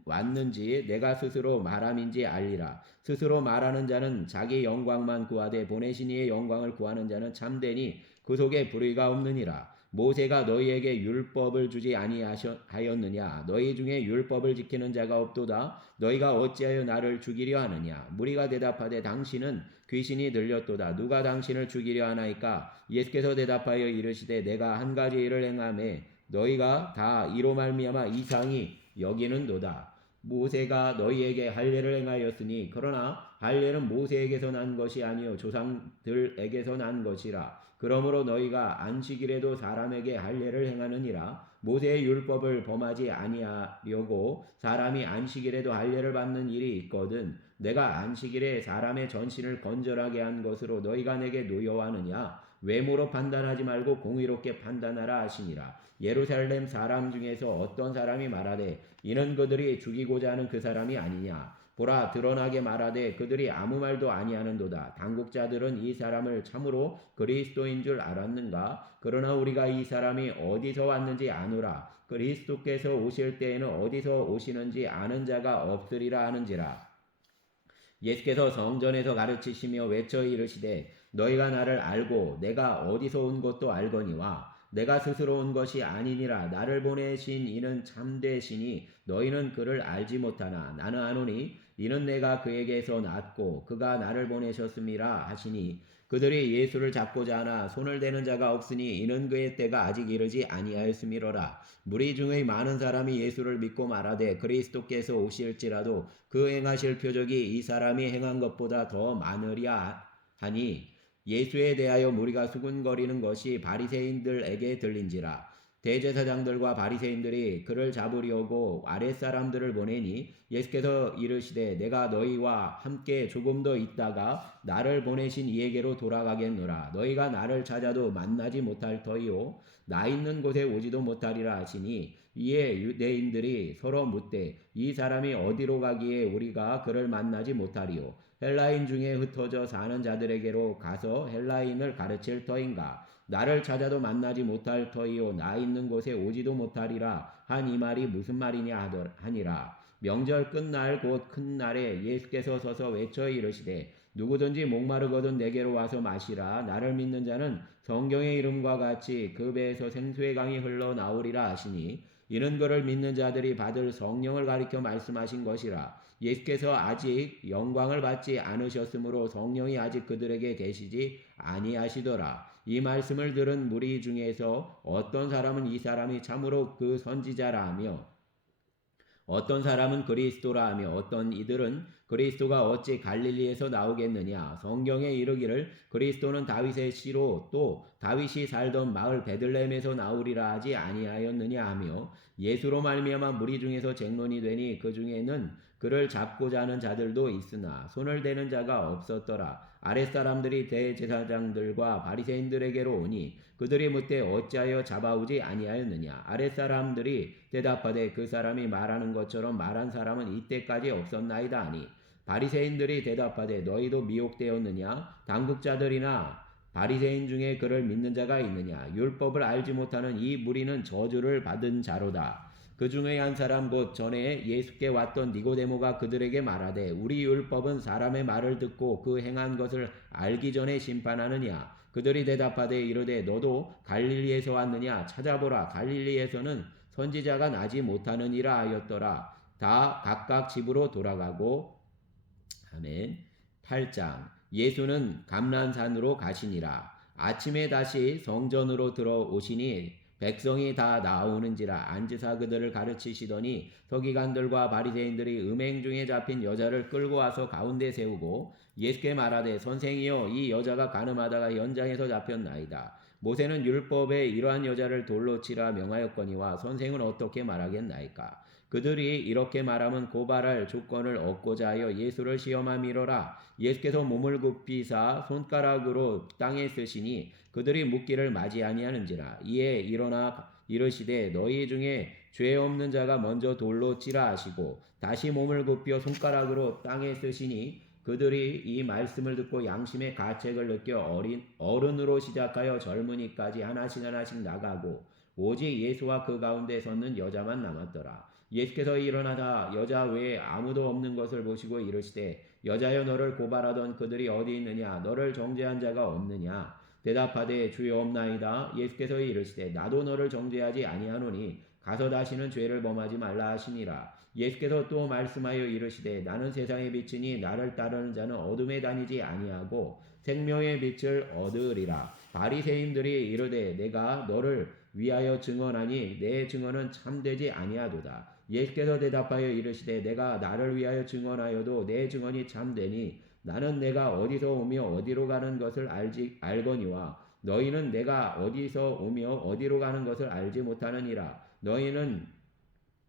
왔는지 내가 스스로 말함인지 알리라. 스스로 말하는 자는 자기 영광만 구하되 보내신 이의 영광을 구하는 자는 참되니 그 속에 불의가 없느니라. 모세가 너희에게 율법을 주지 아니하였느냐? 너희 중에 율법을 지키는 자가 없도다. 너희가 어찌하여 나를 죽이려 하느냐? 무리가 대답하되 당신은 귀신이 들렸도다. 누가 당신을 죽이려 하나이까? 예수께서 대답하여 이르시되 내가 한 가지 일을 행하매 너희가 다 이로 말미암아 이상히 여기는도다. 모세가 너희에게 할례를 행하였으니 그러나 할례는 모세에게서 난 것이 아니요 조상들에게서 난 것이라. 그러므로 너희가 안식일에도 사람에게 할례를 행하느니라. 모세의 율법을 범하지 아니하려고 사람이 안식일에도 할례를 받는 일이 있거든. 내가 안식일에 사람의 전신을 건절하게 한 것으로 너희가 내게 노여워하느냐? 외모로 판단하지 말고 공의롭게 판단하라 하시니라. 예루살렘 사람 중에서 어떤 사람이 말하되 이는 그들이 죽이고자 하는 그 사람이 아니냐? 보라 드러나게 말하되 그들이 아무 말도 아니하는도다. 당국자들은 이 사람을 참으로 그리스도인 줄 알았는가? 그러나 우리가 이 사람이 어디서 왔는지 아노라. 그리스도께서 오실 때에는 어디서 오시는지 아는 자가 없으리라 하는지라. 예수께서 성전에서 가르치시며 외쳐 이르시되 너희가 나를 알고 내가 어디서 온 것도 알거니와 내가 스스로 온 것이 아니니라. 나를 보내신 이는 참되시니 너희는 그를 알지 못하나 나는 아노니 이는 내가 그에게서 났고 그가 나를 보내셨음이라 하시니 그들이 예수를 잡고자 하나 손을 대는 자가 없으니 이는 그의 때가 아직 이르지 아니하였음이로라. 무리 중의 많은 사람이 예수를 믿고 말하되 그리스도께서 오실지라도 그 행하실 표적이 이 사람이 행한 것보다 더 많으랴 하니 예수에 대하여 무리가 수군거리는 것이 바리새인들에게 들린지라. 대제사장들과 바리새인들이 그를 잡으려고 아랫사람들을 보내니 예수께서 이르시되 내가 너희와 함께 조금 더 있다가 나를 보내신 이에게로 돌아가겠노라. 너희가 나를 찾아도 만나지 못할 터이요 나 있는 곳에 오지도 못하리라 하시니 이에 유대인들이 서로 묻되 이 사람이 어디로 가기에 우리가 그를 만나지 못하리요? 헬라인 중에 흩어져 사는 자들에게로 가서 헬라인을 가르칠 터인가? 나를 찾아도 만나지 못할 터이요 나 있는 곳에 오지도 못하리라 한 이 말이 무슨 말이냐 하니라. 명절 끝날 곧 큰 날에 예수께서 서서 외쳐 이르시되 누구든지 목마르거든 내게로 와서 마시라. 나를 믿는 자는 성경의 이름과 같이 그 배에서 생수의 강이 흘러나오리라 하시니 이는 그를 믿는 자들이 받을 성령을 가리켜 말씀하신 것이라. 예수께서 아직 영광을 받지 않으셨으므로 성령이 아직 그들에게 계시지 아니하시더라. 이 말씀을 들은 무리 중에서 어떤 사람은 이 사람이 참으로 그 선지자라 하며 어떤 사람은 그리스도라 하며 어떤 이들은 그리스도가 어찌 갈릴리에서 나오겠느냐? 성경에 이르기를 그리스도는 다윗의 씨로 또 다윗이 살던 마을 베들레헴에서 나오리라 하지 아니하였느냐 하며 예수로 말미암아 무리 중에서 쟁론이 되니 그 중에는 그를 잡고자 하는 자들도 있으나 손을 대는 자가 없었더라. 아랫사람들이 대제사장들과 바리새인들에게로 오니 그들이 묻되 어찌하여 잡아오지 아니하였느냐? 아랫사람들이 대답하되 그 사람이 말하는 것처럼 말한 사람은 이때까지 없었나이다 하니 바리새인들이 대답하되 너희도 미혹되었느냐? 당국자들이나 바리새인 중에 그를 믿는 자가 있느냐? 율법을 알지 못하는 이 무리는 저주를 받은 자로다. 그 중에 한 사람 곧 전에 예수께 왔던 니고데모가 그들에게 말하되 우리 율법은 사람의 말을 듣고 그 행한 것을 알기 전에 심판하느냐? 그들이 대답하되 이르되 너도 갈릴리에서 왔느냐? 찾아보라. 갈릴리에서는 선지자가 나지 못하느니라 하였더라. 다 각각 집으로 돌아가고 아멘. 8장 예수는 감난산으로 가시니라. 아침에 다시 성전으로 들어오시니 백성이 다 나오는지라 앉으사 그들을 가르치시더니 서기관들과 바리새인들이 음행 중에 잡힌 여자를 끌고 와서 가운데 세우고 예수께 말하되 선생이여 이 여자가 간음하다가 현장에서 잡혔나이다. 모세는 율법에 이러한 여자를 돌로 치라 명하였거니와 선생은 어떻게 말하겠나이까? 그들이 이렇게 말하면 고발할 조건을 얻고자 하여 예수를 시험함이로라. 예수께서 몸을 굽히사 손가락으로 땅에 쓰시니 그들이 묻기를 맞이 아니하는지라. 이에 일어나 이르시되 너희 중에 죄 없는 자가 먼저 돌로 치라 하시고 다시 몸을 굽혀 손가락으로 땅에 쓰시니 그들이 이 말씀을 듣고 양심의 가책을 느껴 어른으로 시작하여 젊은이까지 하나씩 하나씩 나가고 오직 예수와 그 가운데 섰는 여자만 남았더라. 예수께서 일어나사 여자 외에 아무도 없는 것을 보시고 이르시되 여자여 너를 고발하던 그들이 어디 있느냐 너를 정죄한 자가 없느냐 대답하되 주여 없나이다. 예수께서 이르시되 나도 너를 정죄하지 아니하노니 가서 다시는 죄를 범하지 말라 하시니라. 예수께서 또 말씀하여 이르시되 나는 세상의 빛이니 나를 따르는 자는 어둠에 다니지 아니하고 생명의 빛을 얻으리라. 바리새인들이 이르되 내가 너를 위하여 증언하니 내 증언은 참되지 아니하도다. 예수께서 대답하여 이르시되 내가 나를 위하여 증언하여도 내 증언이 참되니 나는 내가 어디서 오며 어디로 가는 것을 알거니와 너희는 내가 어디서 오며 어디로 가는 것을 알지 못하느니라. 너희는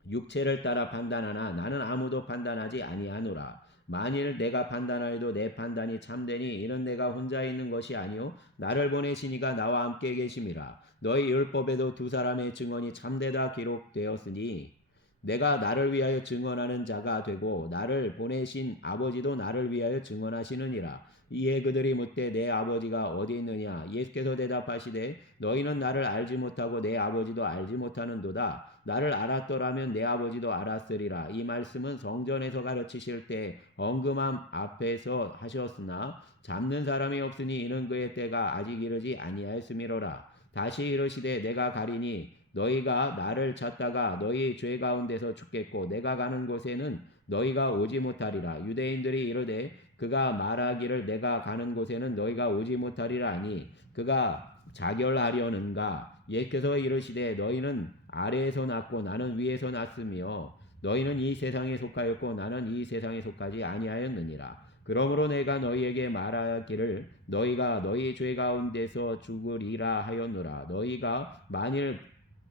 육체를 따라 판단하나 나는 아무도 판단하지 아니하노라. 만일 내가 판단하여도 내 판단이 참되니 이는 내가 혼자 있는 것이 아니요 나를 보내시니가 나와 함께 계심이라. 너희 율법에도 두 사람의 증언이 참되다 기록되었으니 내가 나를 위하여 증언하는 자가 되고 나를 보내신 아버지도 나를 위하여 증언하시느니라. 이에 그들이 묻되 내 아버지가 어디 있느냐? 예수께서 대답하시되 너희는 나를 알지 못하고 내 아버지도 알지 못하는도다. 나를 알았더라면 내 아버지도 알았으리라. 이 말씀은 성전에서 가르치실 때 엉금함 앞에서 하셨으나 잡는 사람이 없으니 이는 그의 때가 아직 이르지 아니하였음이로라. 다시 이르시되 내가 가리니 너희가 나를 찾다가 너희 죄 가운데서 죽겠고 내가 가는 곳에는 너희가 오지 못하리라. 유대인들이 이르되 그가 말하기를 내가 가는 곳에는 너희가 오지 못하리라 하니 그가 자결하려는가. 예수께서 이르시되 너희는 아래에서 났고 나는 위에서 났으며 너희는 이 세상에 속하였고 나는 이 세상에 속하지 아니하였느니라. 그러므로 내가 너희에게 말하기를 너희가 너희 죄 가운데서 죽으리라 하였노라. 너희가 만일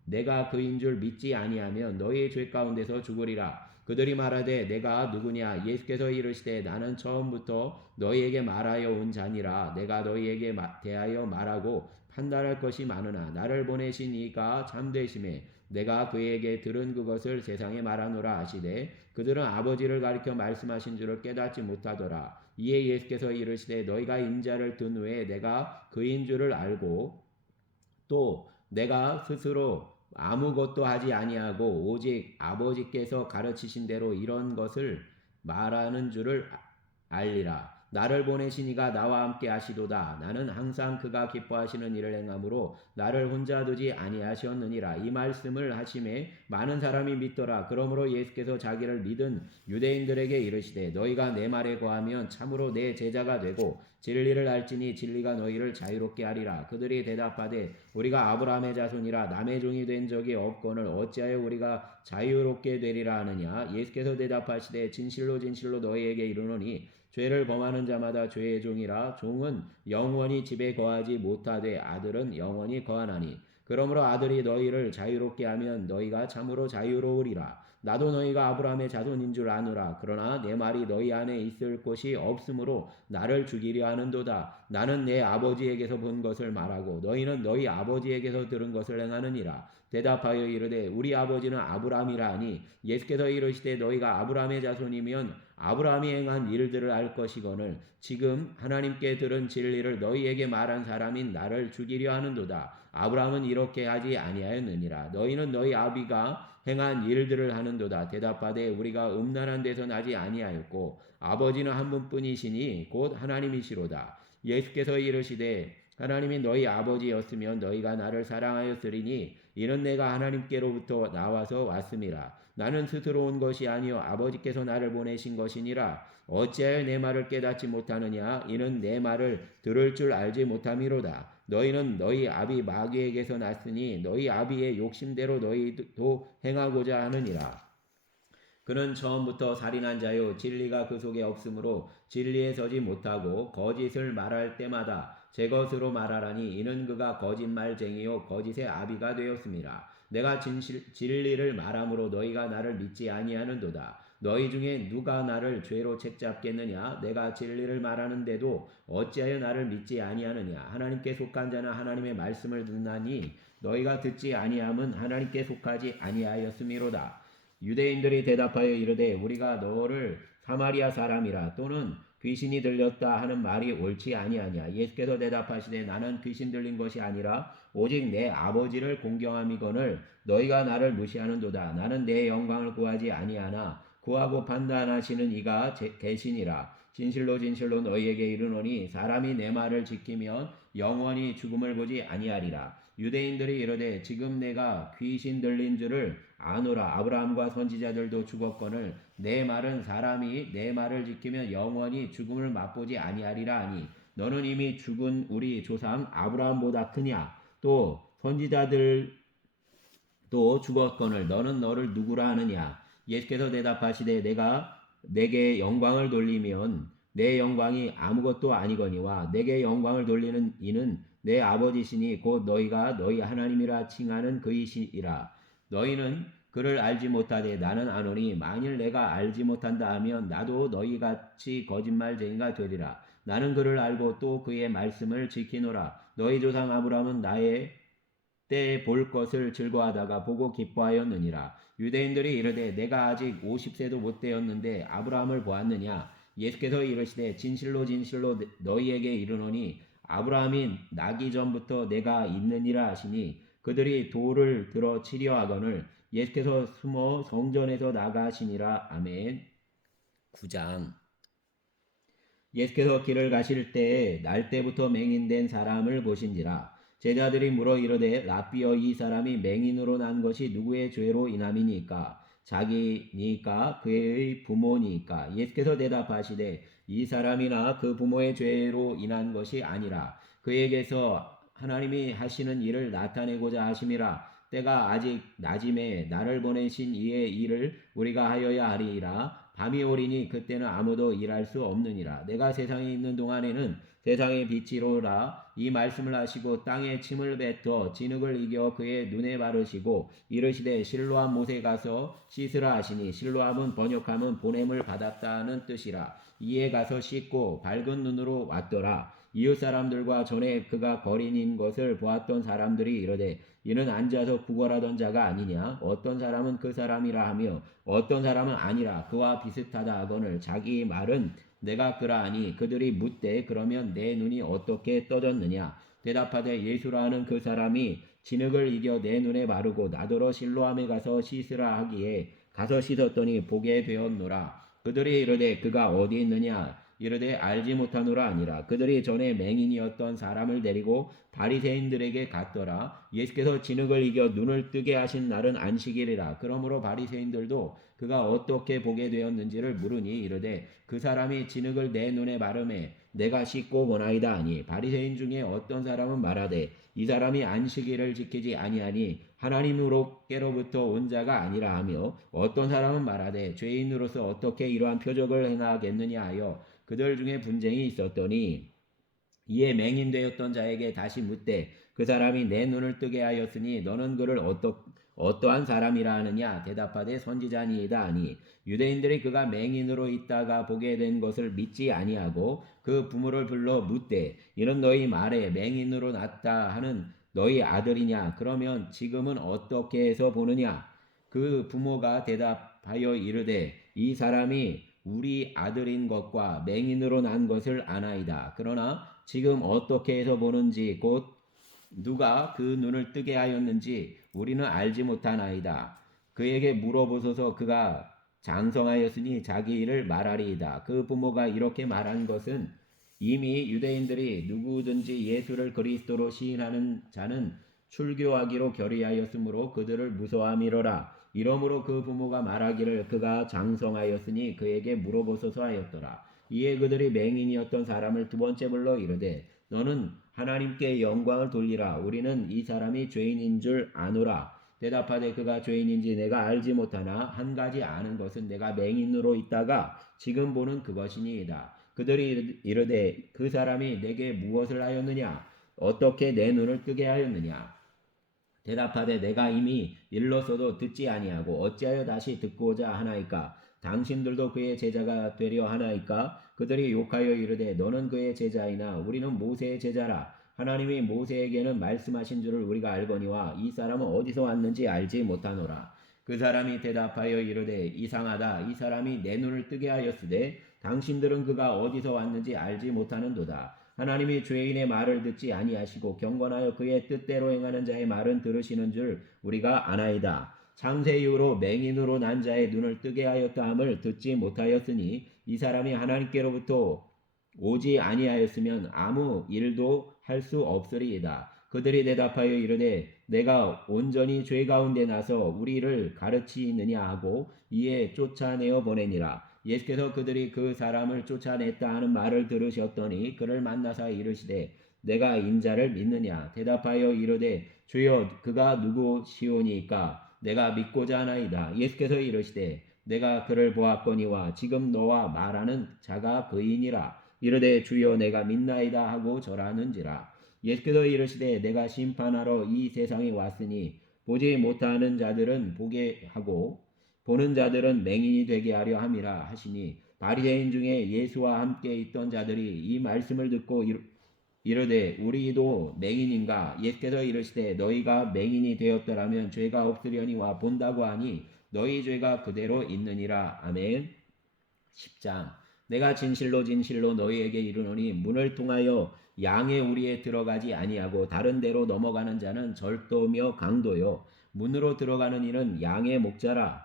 내가 그인 줄 믿지 아니하면 너희 죄 가운데서 죽으리라. 그들이 말하되 내가 누구냐? 예수께서 이르시되 나는 처음부터 너희에게 말하여 온 자니라. 내가 너희에게 대하여 말하고 판단할 것이 많으나 나를 보내신 이가 참되심에 내가 그에게 들은 그것을 세상에 말하노라 하시되 그들은 아버지를 가리켜 말씀하신 줄을 깨닫지 못하더라. 이에 예수께서 이르시되 너희가 인자를 든 후에 내가 그인 줄을 알고 또 내가 스스로 아무것도 하지 아니하고 오직 아버지께서 가르치신 대로 이런 것을 말하는 줄을 알리라. 나를 보내신 이가 나와 함께 하시도다. 나는 항상 그가 기뻐하시는 일을 행함으로 나를 혼자 두지 아니하셨느니라. 이 말씀을 하심에 많은 사람이 믿더라. 그러므로 예수께서 자기를 믿은 유대인들에게 이르시되 너희가 내 말에 거하면 참으로 내 제자가 되고 진리를 알지니 진리가 너희를 자유롭게 하리라. 그들이 대답하되 우리가 아브라함의 자손이라 남의 종이 된 적이 없거늘 어찌하여 우리가 자유롭게 되리라 하느냐. 예수께서 대답하시되 진실로 진실로 너희에게 이르노니 죄를 범하는 자마다 죄의 종이라. 종은 영원히 집에 거하지 못하되 아들은 영원히 거하나니 그러므로 아들이 너희를 자유롭게 하면 너희가 참으로 자유로우리라. 나도 너희가 아브라함의 자손인 줄 아노라. 그러나 내 말이 너희 안에 있을 곳이 없으므로 나를 죽이려 하는도다. 나는 내 아버지에게서 본 것을 말하고 너희는 너희 아버지에게서 들은 것을 행하느니라. 대답하여 이르되 우리 아버지는 아브라함이라 하니 예수께서 이르시되 너희가 아브라함의 자손이면 아브라함이 행한 일들을 알 것이거늘 지금 하나님께 들은 진리를 너희에게 말한 사람인 나를 죽이려 하는도다. 아브라함은 이렇게 하지 아니하였느니라. 너희는 너희 아비가 행한 일들을 하는도다. 대답하되 우리가 음란한 데서 나지 아니하였고 아버지는 한 분뿐이시니 곧 하나님이시로다. 예수께서 이르시되 하나님이 너희 아버지였으면 너희가 나를 사랑하였으리니 이는 내가 하나님께로부터 나와서 왔음이라. 나는 스스로 온 것이 아니요 아버지께서 나를 보내신 것이니라. 어찌하여 내 말을 깨닫지 못하느냐? 이는 내 말을 들을 줄 알지 못함이로다. 너희는 너희 아비 마귀에게서 났으니 너희 아비의 욕심대로 너희도 행하고자 하느니라. 그는 처음부터 살인한 자요 진리가 그 속에 없으므로 진리에 서지 못하고 거짓을 말할 때마다 제 것으로 말하라니 이는 그가 거짓말쟁이요 거짓의 아비가 되었습니다. 내가 진리를 말함으로 너희가 나를 믿지 아니하는도다. 너희 중에 누가 나를 죄로 책잡겠느냐? 내가 진리를 말하는데도 어찌하여 나를 믿지 아니하느냐? 하나님께 속한 자는 하나님의 말씀을 듣나니 너희가 듣지 아니함은 하나님께 속하지 아니하였음이로다. 유대인들이 대답하여 이르되 우리가 너를 사마리아 사람이라 또는 귀신이 들렸다 하는 말이 옳지 아니하냐. 예수께서 대답하시되 나는 귀신 들린 것이 아니라 오직 내 아버지를 공경함이거늘 너희가 나를 무시하는도다. 나는 내 영광을 구하지 아니하나 구하고 판단하시는 이가 계시니라. 진실로 진실로 너희에게 이르노니 사람이 내 말을 지키면 영원히 죽음을 보지 아니하리라. 유대인들이 이르되 지금 내가 귀신 들린 줄을 아노라. 아브라함과 선지자들도 죽었거늘 내 말은 사람이 내 말을 지키면 영원히 죽음을 맛보지 아니하리라 하니 너는 이미 죽은 우리 조상 아브라함보다 크냐. 또 선지자들도 죽었거늘 너는 너를 누구라 하느냐. 예수께서 대답하시되 내가 내게 영광을 돌리면 내 영광이 아무것도 아니거니와 내게 영광을 돌리는 이는 내 아버지시니 곧 너희가 너희 하나님이라 칭하는 그이시라. 너희는 그를 알지 못하되 나는 아노니 만일 내가 알지 못한다 하면 나도 너희같이 거짓말쟁이가 되리라. 나는 그를 알고 또 그의 말씀을 지키노라. 너희 조상 아브라함은 나의 때 볼 것을 즐거워하다가 보고 기뻐하였느니라. 유대인들이 이르되 내가 아직 50세도 못 되었는데 아브라함을 보았느냐. 예수께서 이르시되 진실로 진실로 너희에게 이르노니 아브라함이 나기 전부터 내가 있느니라 하시니 그들이 돌을 들어 치려 하거늘 예수께서 숨어 성전에서 나가시니라. 아멘. 9장. 예수께서 길을 가실 때에 날 때부터 맹인된 사람을 보신지라. 제자들이 물어 이르되 라삐여 이 사람이 맹인으로 난 것이 누구의 죄로 인함이니까 자기니까 그의 부모니까. 예수께서 대답하시되 이 사람이나 그 부모의 죄로 인한 것이 아니라 그에게서 하나님이 하시는 일을 나타내고자 하심이라. 때가 아직 낮임에 나를 보내신 이의 일을 우리가 하여야 하리이라. 밤이 오리니 그때는 아무도 일할 수 없느니라. 내가 세상에 있는 동안에는 세상의 빛이로라. 이 말씀을 하시고 땅에 침을 뱉어 진흙을 이겨 그의 눈에 바르시고 이르시되 실로암 못에 가서 씻으라 하시니 실로암은 번역하면 보냄을 받았다는 뜻이라. 이에 가서 씻고 밝은 눈으로 왔더라. 이웃 사람들과 전에 그가 거린인 것을 보았던 사람들이 이르되 이는 앉아서 구걸하던 자가 아니냐. 어떤 사람은 그 사람이라 하며 어떤 사람은 아니라 그와 비슷하다 하거늘 자기 말은 내가 그라 하니 그들이 묻되 그러면 내 눈이 어떻게 떠졌느냐. 대답하되 예수라 하는 그 사람이 진흙을 이겨 내 눈에 바르고 나더러 실로암에 가서 씻으라 하기에 가서 씻었더니 보게 되었노라. 그들이 이르되 그가 어디 있느냐. 이르되 알지 못하노라 아니라. 그들이 전에 맹인이었던 사람을 데리고 바리새인들에게 갔더라. 예수께서 진흙을 이겨 눈을 뜨게 하신 날은 안식일이라. 그러므로 바리새인들도 그가 어떻게 보게 되었는지를 물으니 이르되 그 사람이 진흙을 내 눈에 바르매 내가 씻고 보나이다 하니. 바리새인 중에 어떤 사람은 말하되 이 사람이 안식일을 지키지 아니하니 하나님으로께로부터 온 자가 아니라 하며 어떤 사람은 말하되 죄인으로서 어떻게 이러한 표적을 행하겠느냐 하여 그들 중에 분쟁이 있었더니 이에 맹인되었던 자에게 다시 묻되 그 사람이 내 눈을 뜨게 하였으니 너는 그를 어떠한 사람이라 하느냐. 대답하되 선지자니이다 하니 유대인들이 그가 맹인으로 있다가 보게 된 것을 믿지 아니하고 그 부모를 불러 묻되 이는 너희 말에 맹인으로 났다 하는 너희 아들이냐. 그러면 지금은 어떻게 해서 보느냐. 그 부모가 대답하여 이르되 이 사람이 우리 아들인 것과 맹인으로 난 것을 아나이다. 그러나 지금 어떻게 해서 보는지 곧 누가 그 눈을 뜨게 하였는지 우리는 알지 못하나이다. 그에게 물어보소서. 그가 장성하였으니 자기 일을 말하리이다. 그 부모가 이렇게 말한 것은 이미 유대인들이 누구든지 예수를 그리스도로 시인하는 자는 출교하기로 결의하였으므로 그들을 무서워함이로라. 이러므로 그 부모가 말하기를 그가 장성하였으니 그에게 물어보소서 하였더라. 이에 그들이 맹인이었던 사람을 두 번째 불러 이르되 너는 하나님께 영광을 돌리라. 우리는 이 사람이 죄인인 줄 아노라. 대답하되 그가 죄인인지 내가 알지 못하나 한 가지 아는 것은 내가 맹인으로 있다가 지금 보는 그것이니이다. 그들이 이르되 그 사람이 내게 무엇을 하였느냐. 어떻게 내 눈을 뜨게 하였느냐. 대답하되 내가 이미 일렀어도 듣지 아니하고 어찌하여 다시 듣고자 하나이까. 당신들도 그의 제자가 되려 하나이까. 그들이 욕하여 이르되 너는 그의 제자이나 우리는 모세의 제자라. 하나님이 모세에게는 말씀하신 줄을 우리가 알거니와 이 사람은 어디서 왔는지 알지 못하노라. 그 사람이 대답하여 이르되 이상하다. 이 사람이 내 눈을 뜨게 하였으되 당신들은 그가 어디서 왔는지 알지 못하는도다. 하나님이 죄인의 말을 듣지 아니하시고 경건하여 그의 뜻대로 행하는 자의 말은 들으시는 줄 우리가 아나이다. 창세 이후로 맹인으로 난 자의 눈을 뜨게 하였다 함을 듣지 못하였으니 이 사람이 하나님께로부터 오지 아니하였으면 아무 일도 할 수 없으리이다. 그들이 대답하여 이르되 내가 온전히 죄 가운데 나서 우리를 가르치느냐 하고 이에 쫓아내어 보내니라. 예수께서 그들이 그 사람을 쫓아냈다 하는 말을 들으셨더니 그를 만나사 이르시되 내가 인자를 믿느냐. 대답하여 이르되 주여 그가 누구시오니까 내가 믿고자 하나이다. 예수께서 이르시되 내가 그를 보았거니와 지금 너와 말하는 자가 그이니라. 이르되 주여 내가 믿나이다 하고 절하는지라. 예수께서 이르시되 내가 심판하러 이 세상에 왔으니 보지 못하는 자들은 보게 하고 보는 자들은 맹인이 되게 하려 함이라 하시니 바리새인 중에 예수와 함께 있던 자들이 이 말씀을 듣고 이르되 우리도 맹인인가. 예수께서 이르시되 너희가 맹인이 되었더라면 죄가 없으려니와 본다고 하니 너희 죄가 그대로 있느니라. 아멘. 10장. 내가 진실로 진실로 너희에게 이르노니 문을 통하여 양의 우리에 들어가지 아니하고 다른 데로 넘어가는 자는 절도며 강도요 문으로 들어가는 이는 양의 목자라.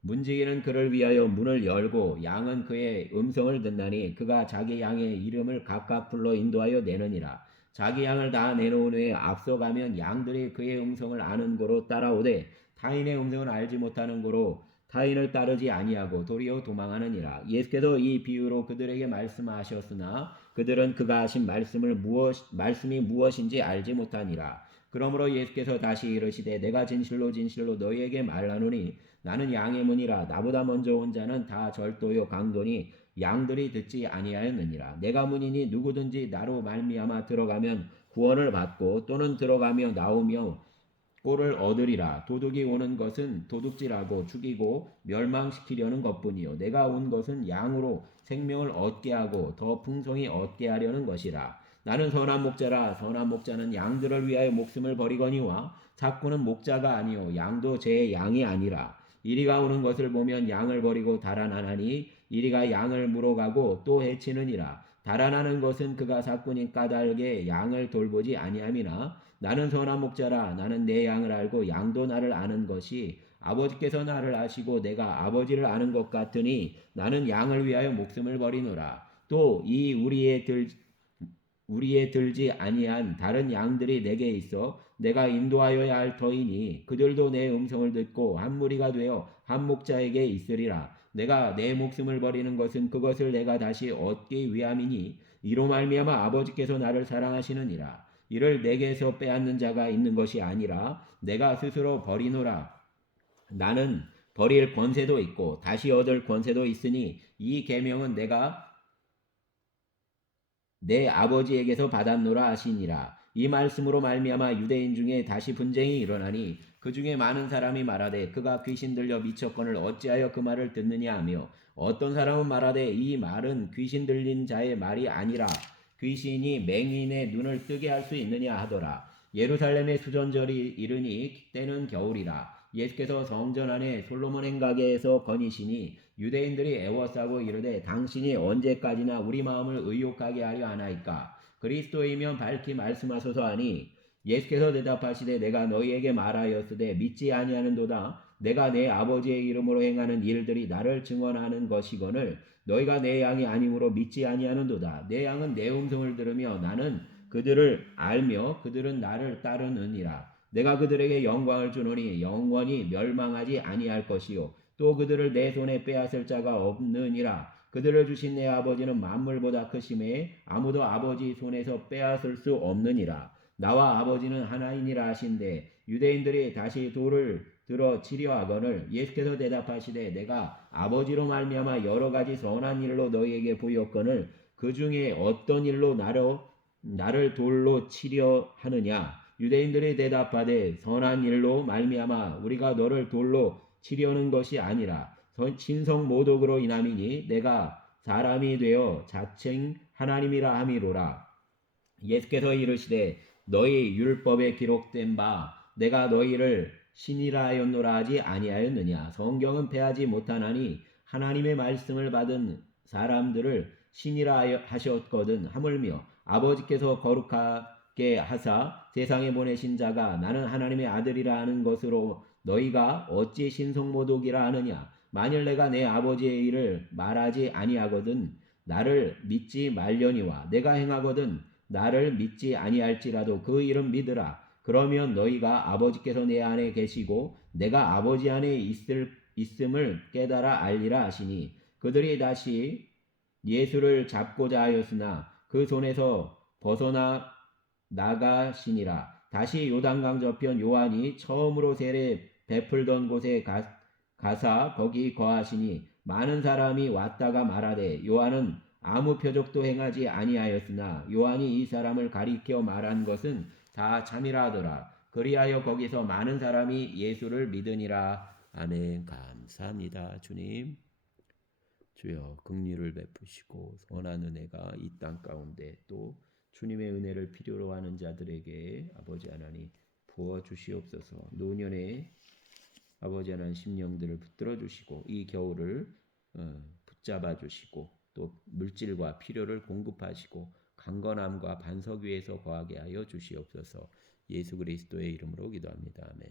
문지기는 그를 위하여 문을 열고 양은 그의 음성을 듣나니 그가 자기 양의 이름을 각각 불러 인도하여 내느니라. 자기 양을 다 내놓은 후에 앞서가면 양들이 그의 음성을 아는 고로 따라오되 타인의 음성을 알지 못하는 고로 타인을 따르지 아니하고 도리어 도망하느니라. 예수께서 이 비유로 그들에게 말씀하셨으나 그들은 그가 하신 말씀이 무엇인지 알지 못하니라. 그러므로 예수께서 다시 이르시되 내가 진실로 진실로 너희에게 말하노니 나는 양의 문이라. 나보다 먼저 온 자는 다 절도요 강도니 양들이 듣지 아니하였느니라. 내가 문이니 누구든지 나로 말미암아 들어가면 구원을 받고 또는 들어가며 나오며 꼴을 얻으리라. 도둑이 오는 것은 도둑질하고 죽이고 멸망시키려는 것뿐이요 내가 온 것은 양으로 생명을 얻게 하고 더 풍성히 얻게 하려는 것이라. 나는 선한 목자라. 선한 목자는 양들을 위하여 목숨을 버리거니와 삭구는 목자가 아니요 양도 제 양이 아니라. 이리가 오는 것을 보면 양을 버리고 달아나나니 이리가 양을 물어가고 또 해치느니라. 달아나는 것은 그가 삭구니 까닭에 양을 돌보지 아니함이나 나는 선한 목자라. 나는 내 양을 알고 양도 나를 아는 것이 아버지께서 나를 아시고 내가 아버지를 아는 것 같으니 나는 양을 위하여 목숨을 버리노라. 또 이 우리에 들지 아니한 다른 양들이 내게 있어 내가 인도하여야 할 터이니 그들도 내 음성을 듣고 한 무리가 되어 한 목자에게 있으리라. 내가 내 목숨을 버리는 것은 그것을 내가 다시 얻기 위함이니 이로 말미암아 아버지께서 나를 사랑하시느니라. 이를 내게서 빼앗는 자가 있는 것이 아니라 내가 스스로 버리노라. 나는 버릴 권세도 있고 다시 얻을 권세도 있으니 이 계명은 내가 내 아버지에게서 받았노라 하시니라. 이 말씀으로 말미암아 유대인 중에 다시 분쟁이 일어나니 그 중에 많은 사람이 말하되 그가 귀신 들려 미쳤거늘 어찌하여 그 말을 듣느냐 하며 어떤 사람은 말하되 이 말은 귀신 들린 자의 말이 아니라 귀신이 맹인의 눈을 뜨게 할 수 있느냐 하더라. 예루살렘의 수전절이 이르니 때는 겨울이라. 예수께서 성전 안에 솔로몬 행각에서 거니시니 유대인들이 애워싸고 이르되 당신이 언제까지나 우리 마음을 의욕하게 하려 하나이까. 그리스도이면 밝히 말씀하소서 하니 예수께서 대답하시되 내가 너희에게 말하였으되 믿지 아니하는도다. 내가 내 아버지의 이름으로 행하는 일들이 나를 증언하는 것이거늘 너희가 내 양이 아니므로 믿지 아니하는도다. 내 양은 내 음성을 들으며 나는 그들을 알며 그들은 나를 따르느니라. 내가 그들에게 영광을 주노니 영원히 멸망하지 아니할 것이요 또 그들을 내 손에 빼앗을 자가 없느니라. 그들을 주신 내 아버지는 만물보다 크심에 아무도 아버지 손에서 빼앗을 수 없느니라. 나와 아버지는 하나이니라 하신대 유대인들이 다시 돌을 들어 치려 하거늘 예수께서 대답하시되 내가 아버지로 말미암아 여러 가지 선한 일로 너희에게 보였거늘 그 중에 어떤 일로 나를 돌로 치려 하느냐. 유대인들이 대답하되 선한 일로 말미암아 우리가 너를 돌로 치려는 것이 아니라 신성 모독으로 인함이니 내가 사람이 되어 자칭 하나님이라 함이로라. 예수께서 이르시되 너희 율법에 기록된 바 내가 너희를 신이라 하였노라 하지 아니하였느냐. 성경은 패하지 못하나니 하나님의 말씀을 받은 사람들을 신이라 하셨거든. 하물며 아버지께서 거룩하게 하사 세상에 보내신 자가 나는 하나님의 아들이라 하는 것으로 너희가 어찌 신성모독이라 하느냐. 만일 내가 내 아버지의 일을 말하지 아니하거든 나를 믿지 말려니와 내가 행하거든 나를 믿지 아니할지라도 그 일은 믿으라. 그러면 너희가 아버지께서 내 안에 계시고 내가 아버지 안에 있음을 깨달아 알리라 하시니 그들이 다시 예수를 잡고자 하였으나 그 손에서 벗어나 나가시니라. 다시 요단강 저편 요한이 처음으로 세례 베풀던 곳에 가사 거기 거하시니 많은 사람이 왔다가 말하되 요한은 아무 표적도 행하지 아니하였으나 요한이 이 사람을 가리켜 말한 것은 다 참이라 하더라. 그리하여 거기서 많은 사람이 예수를 믿으니라. 아멘. 감사합니다. 주님. 주여 긍휼을 베푸시고 선한 은혜가 이 땅 가운데 또 주님의 은혜를 필요로 하는 자들에게 아버지 하나님 부어 주시옵소서. 노년에 아버지 하나님 심령들을 붙들어 주시고 이 겨울을 붙잡아 주시고 또 물질과 필요를 공급하시고 강건함과 반석 위에서 거하게 하여 주시옵소서. 예수 그리스도의 이름으로 기도합니다. 아멘.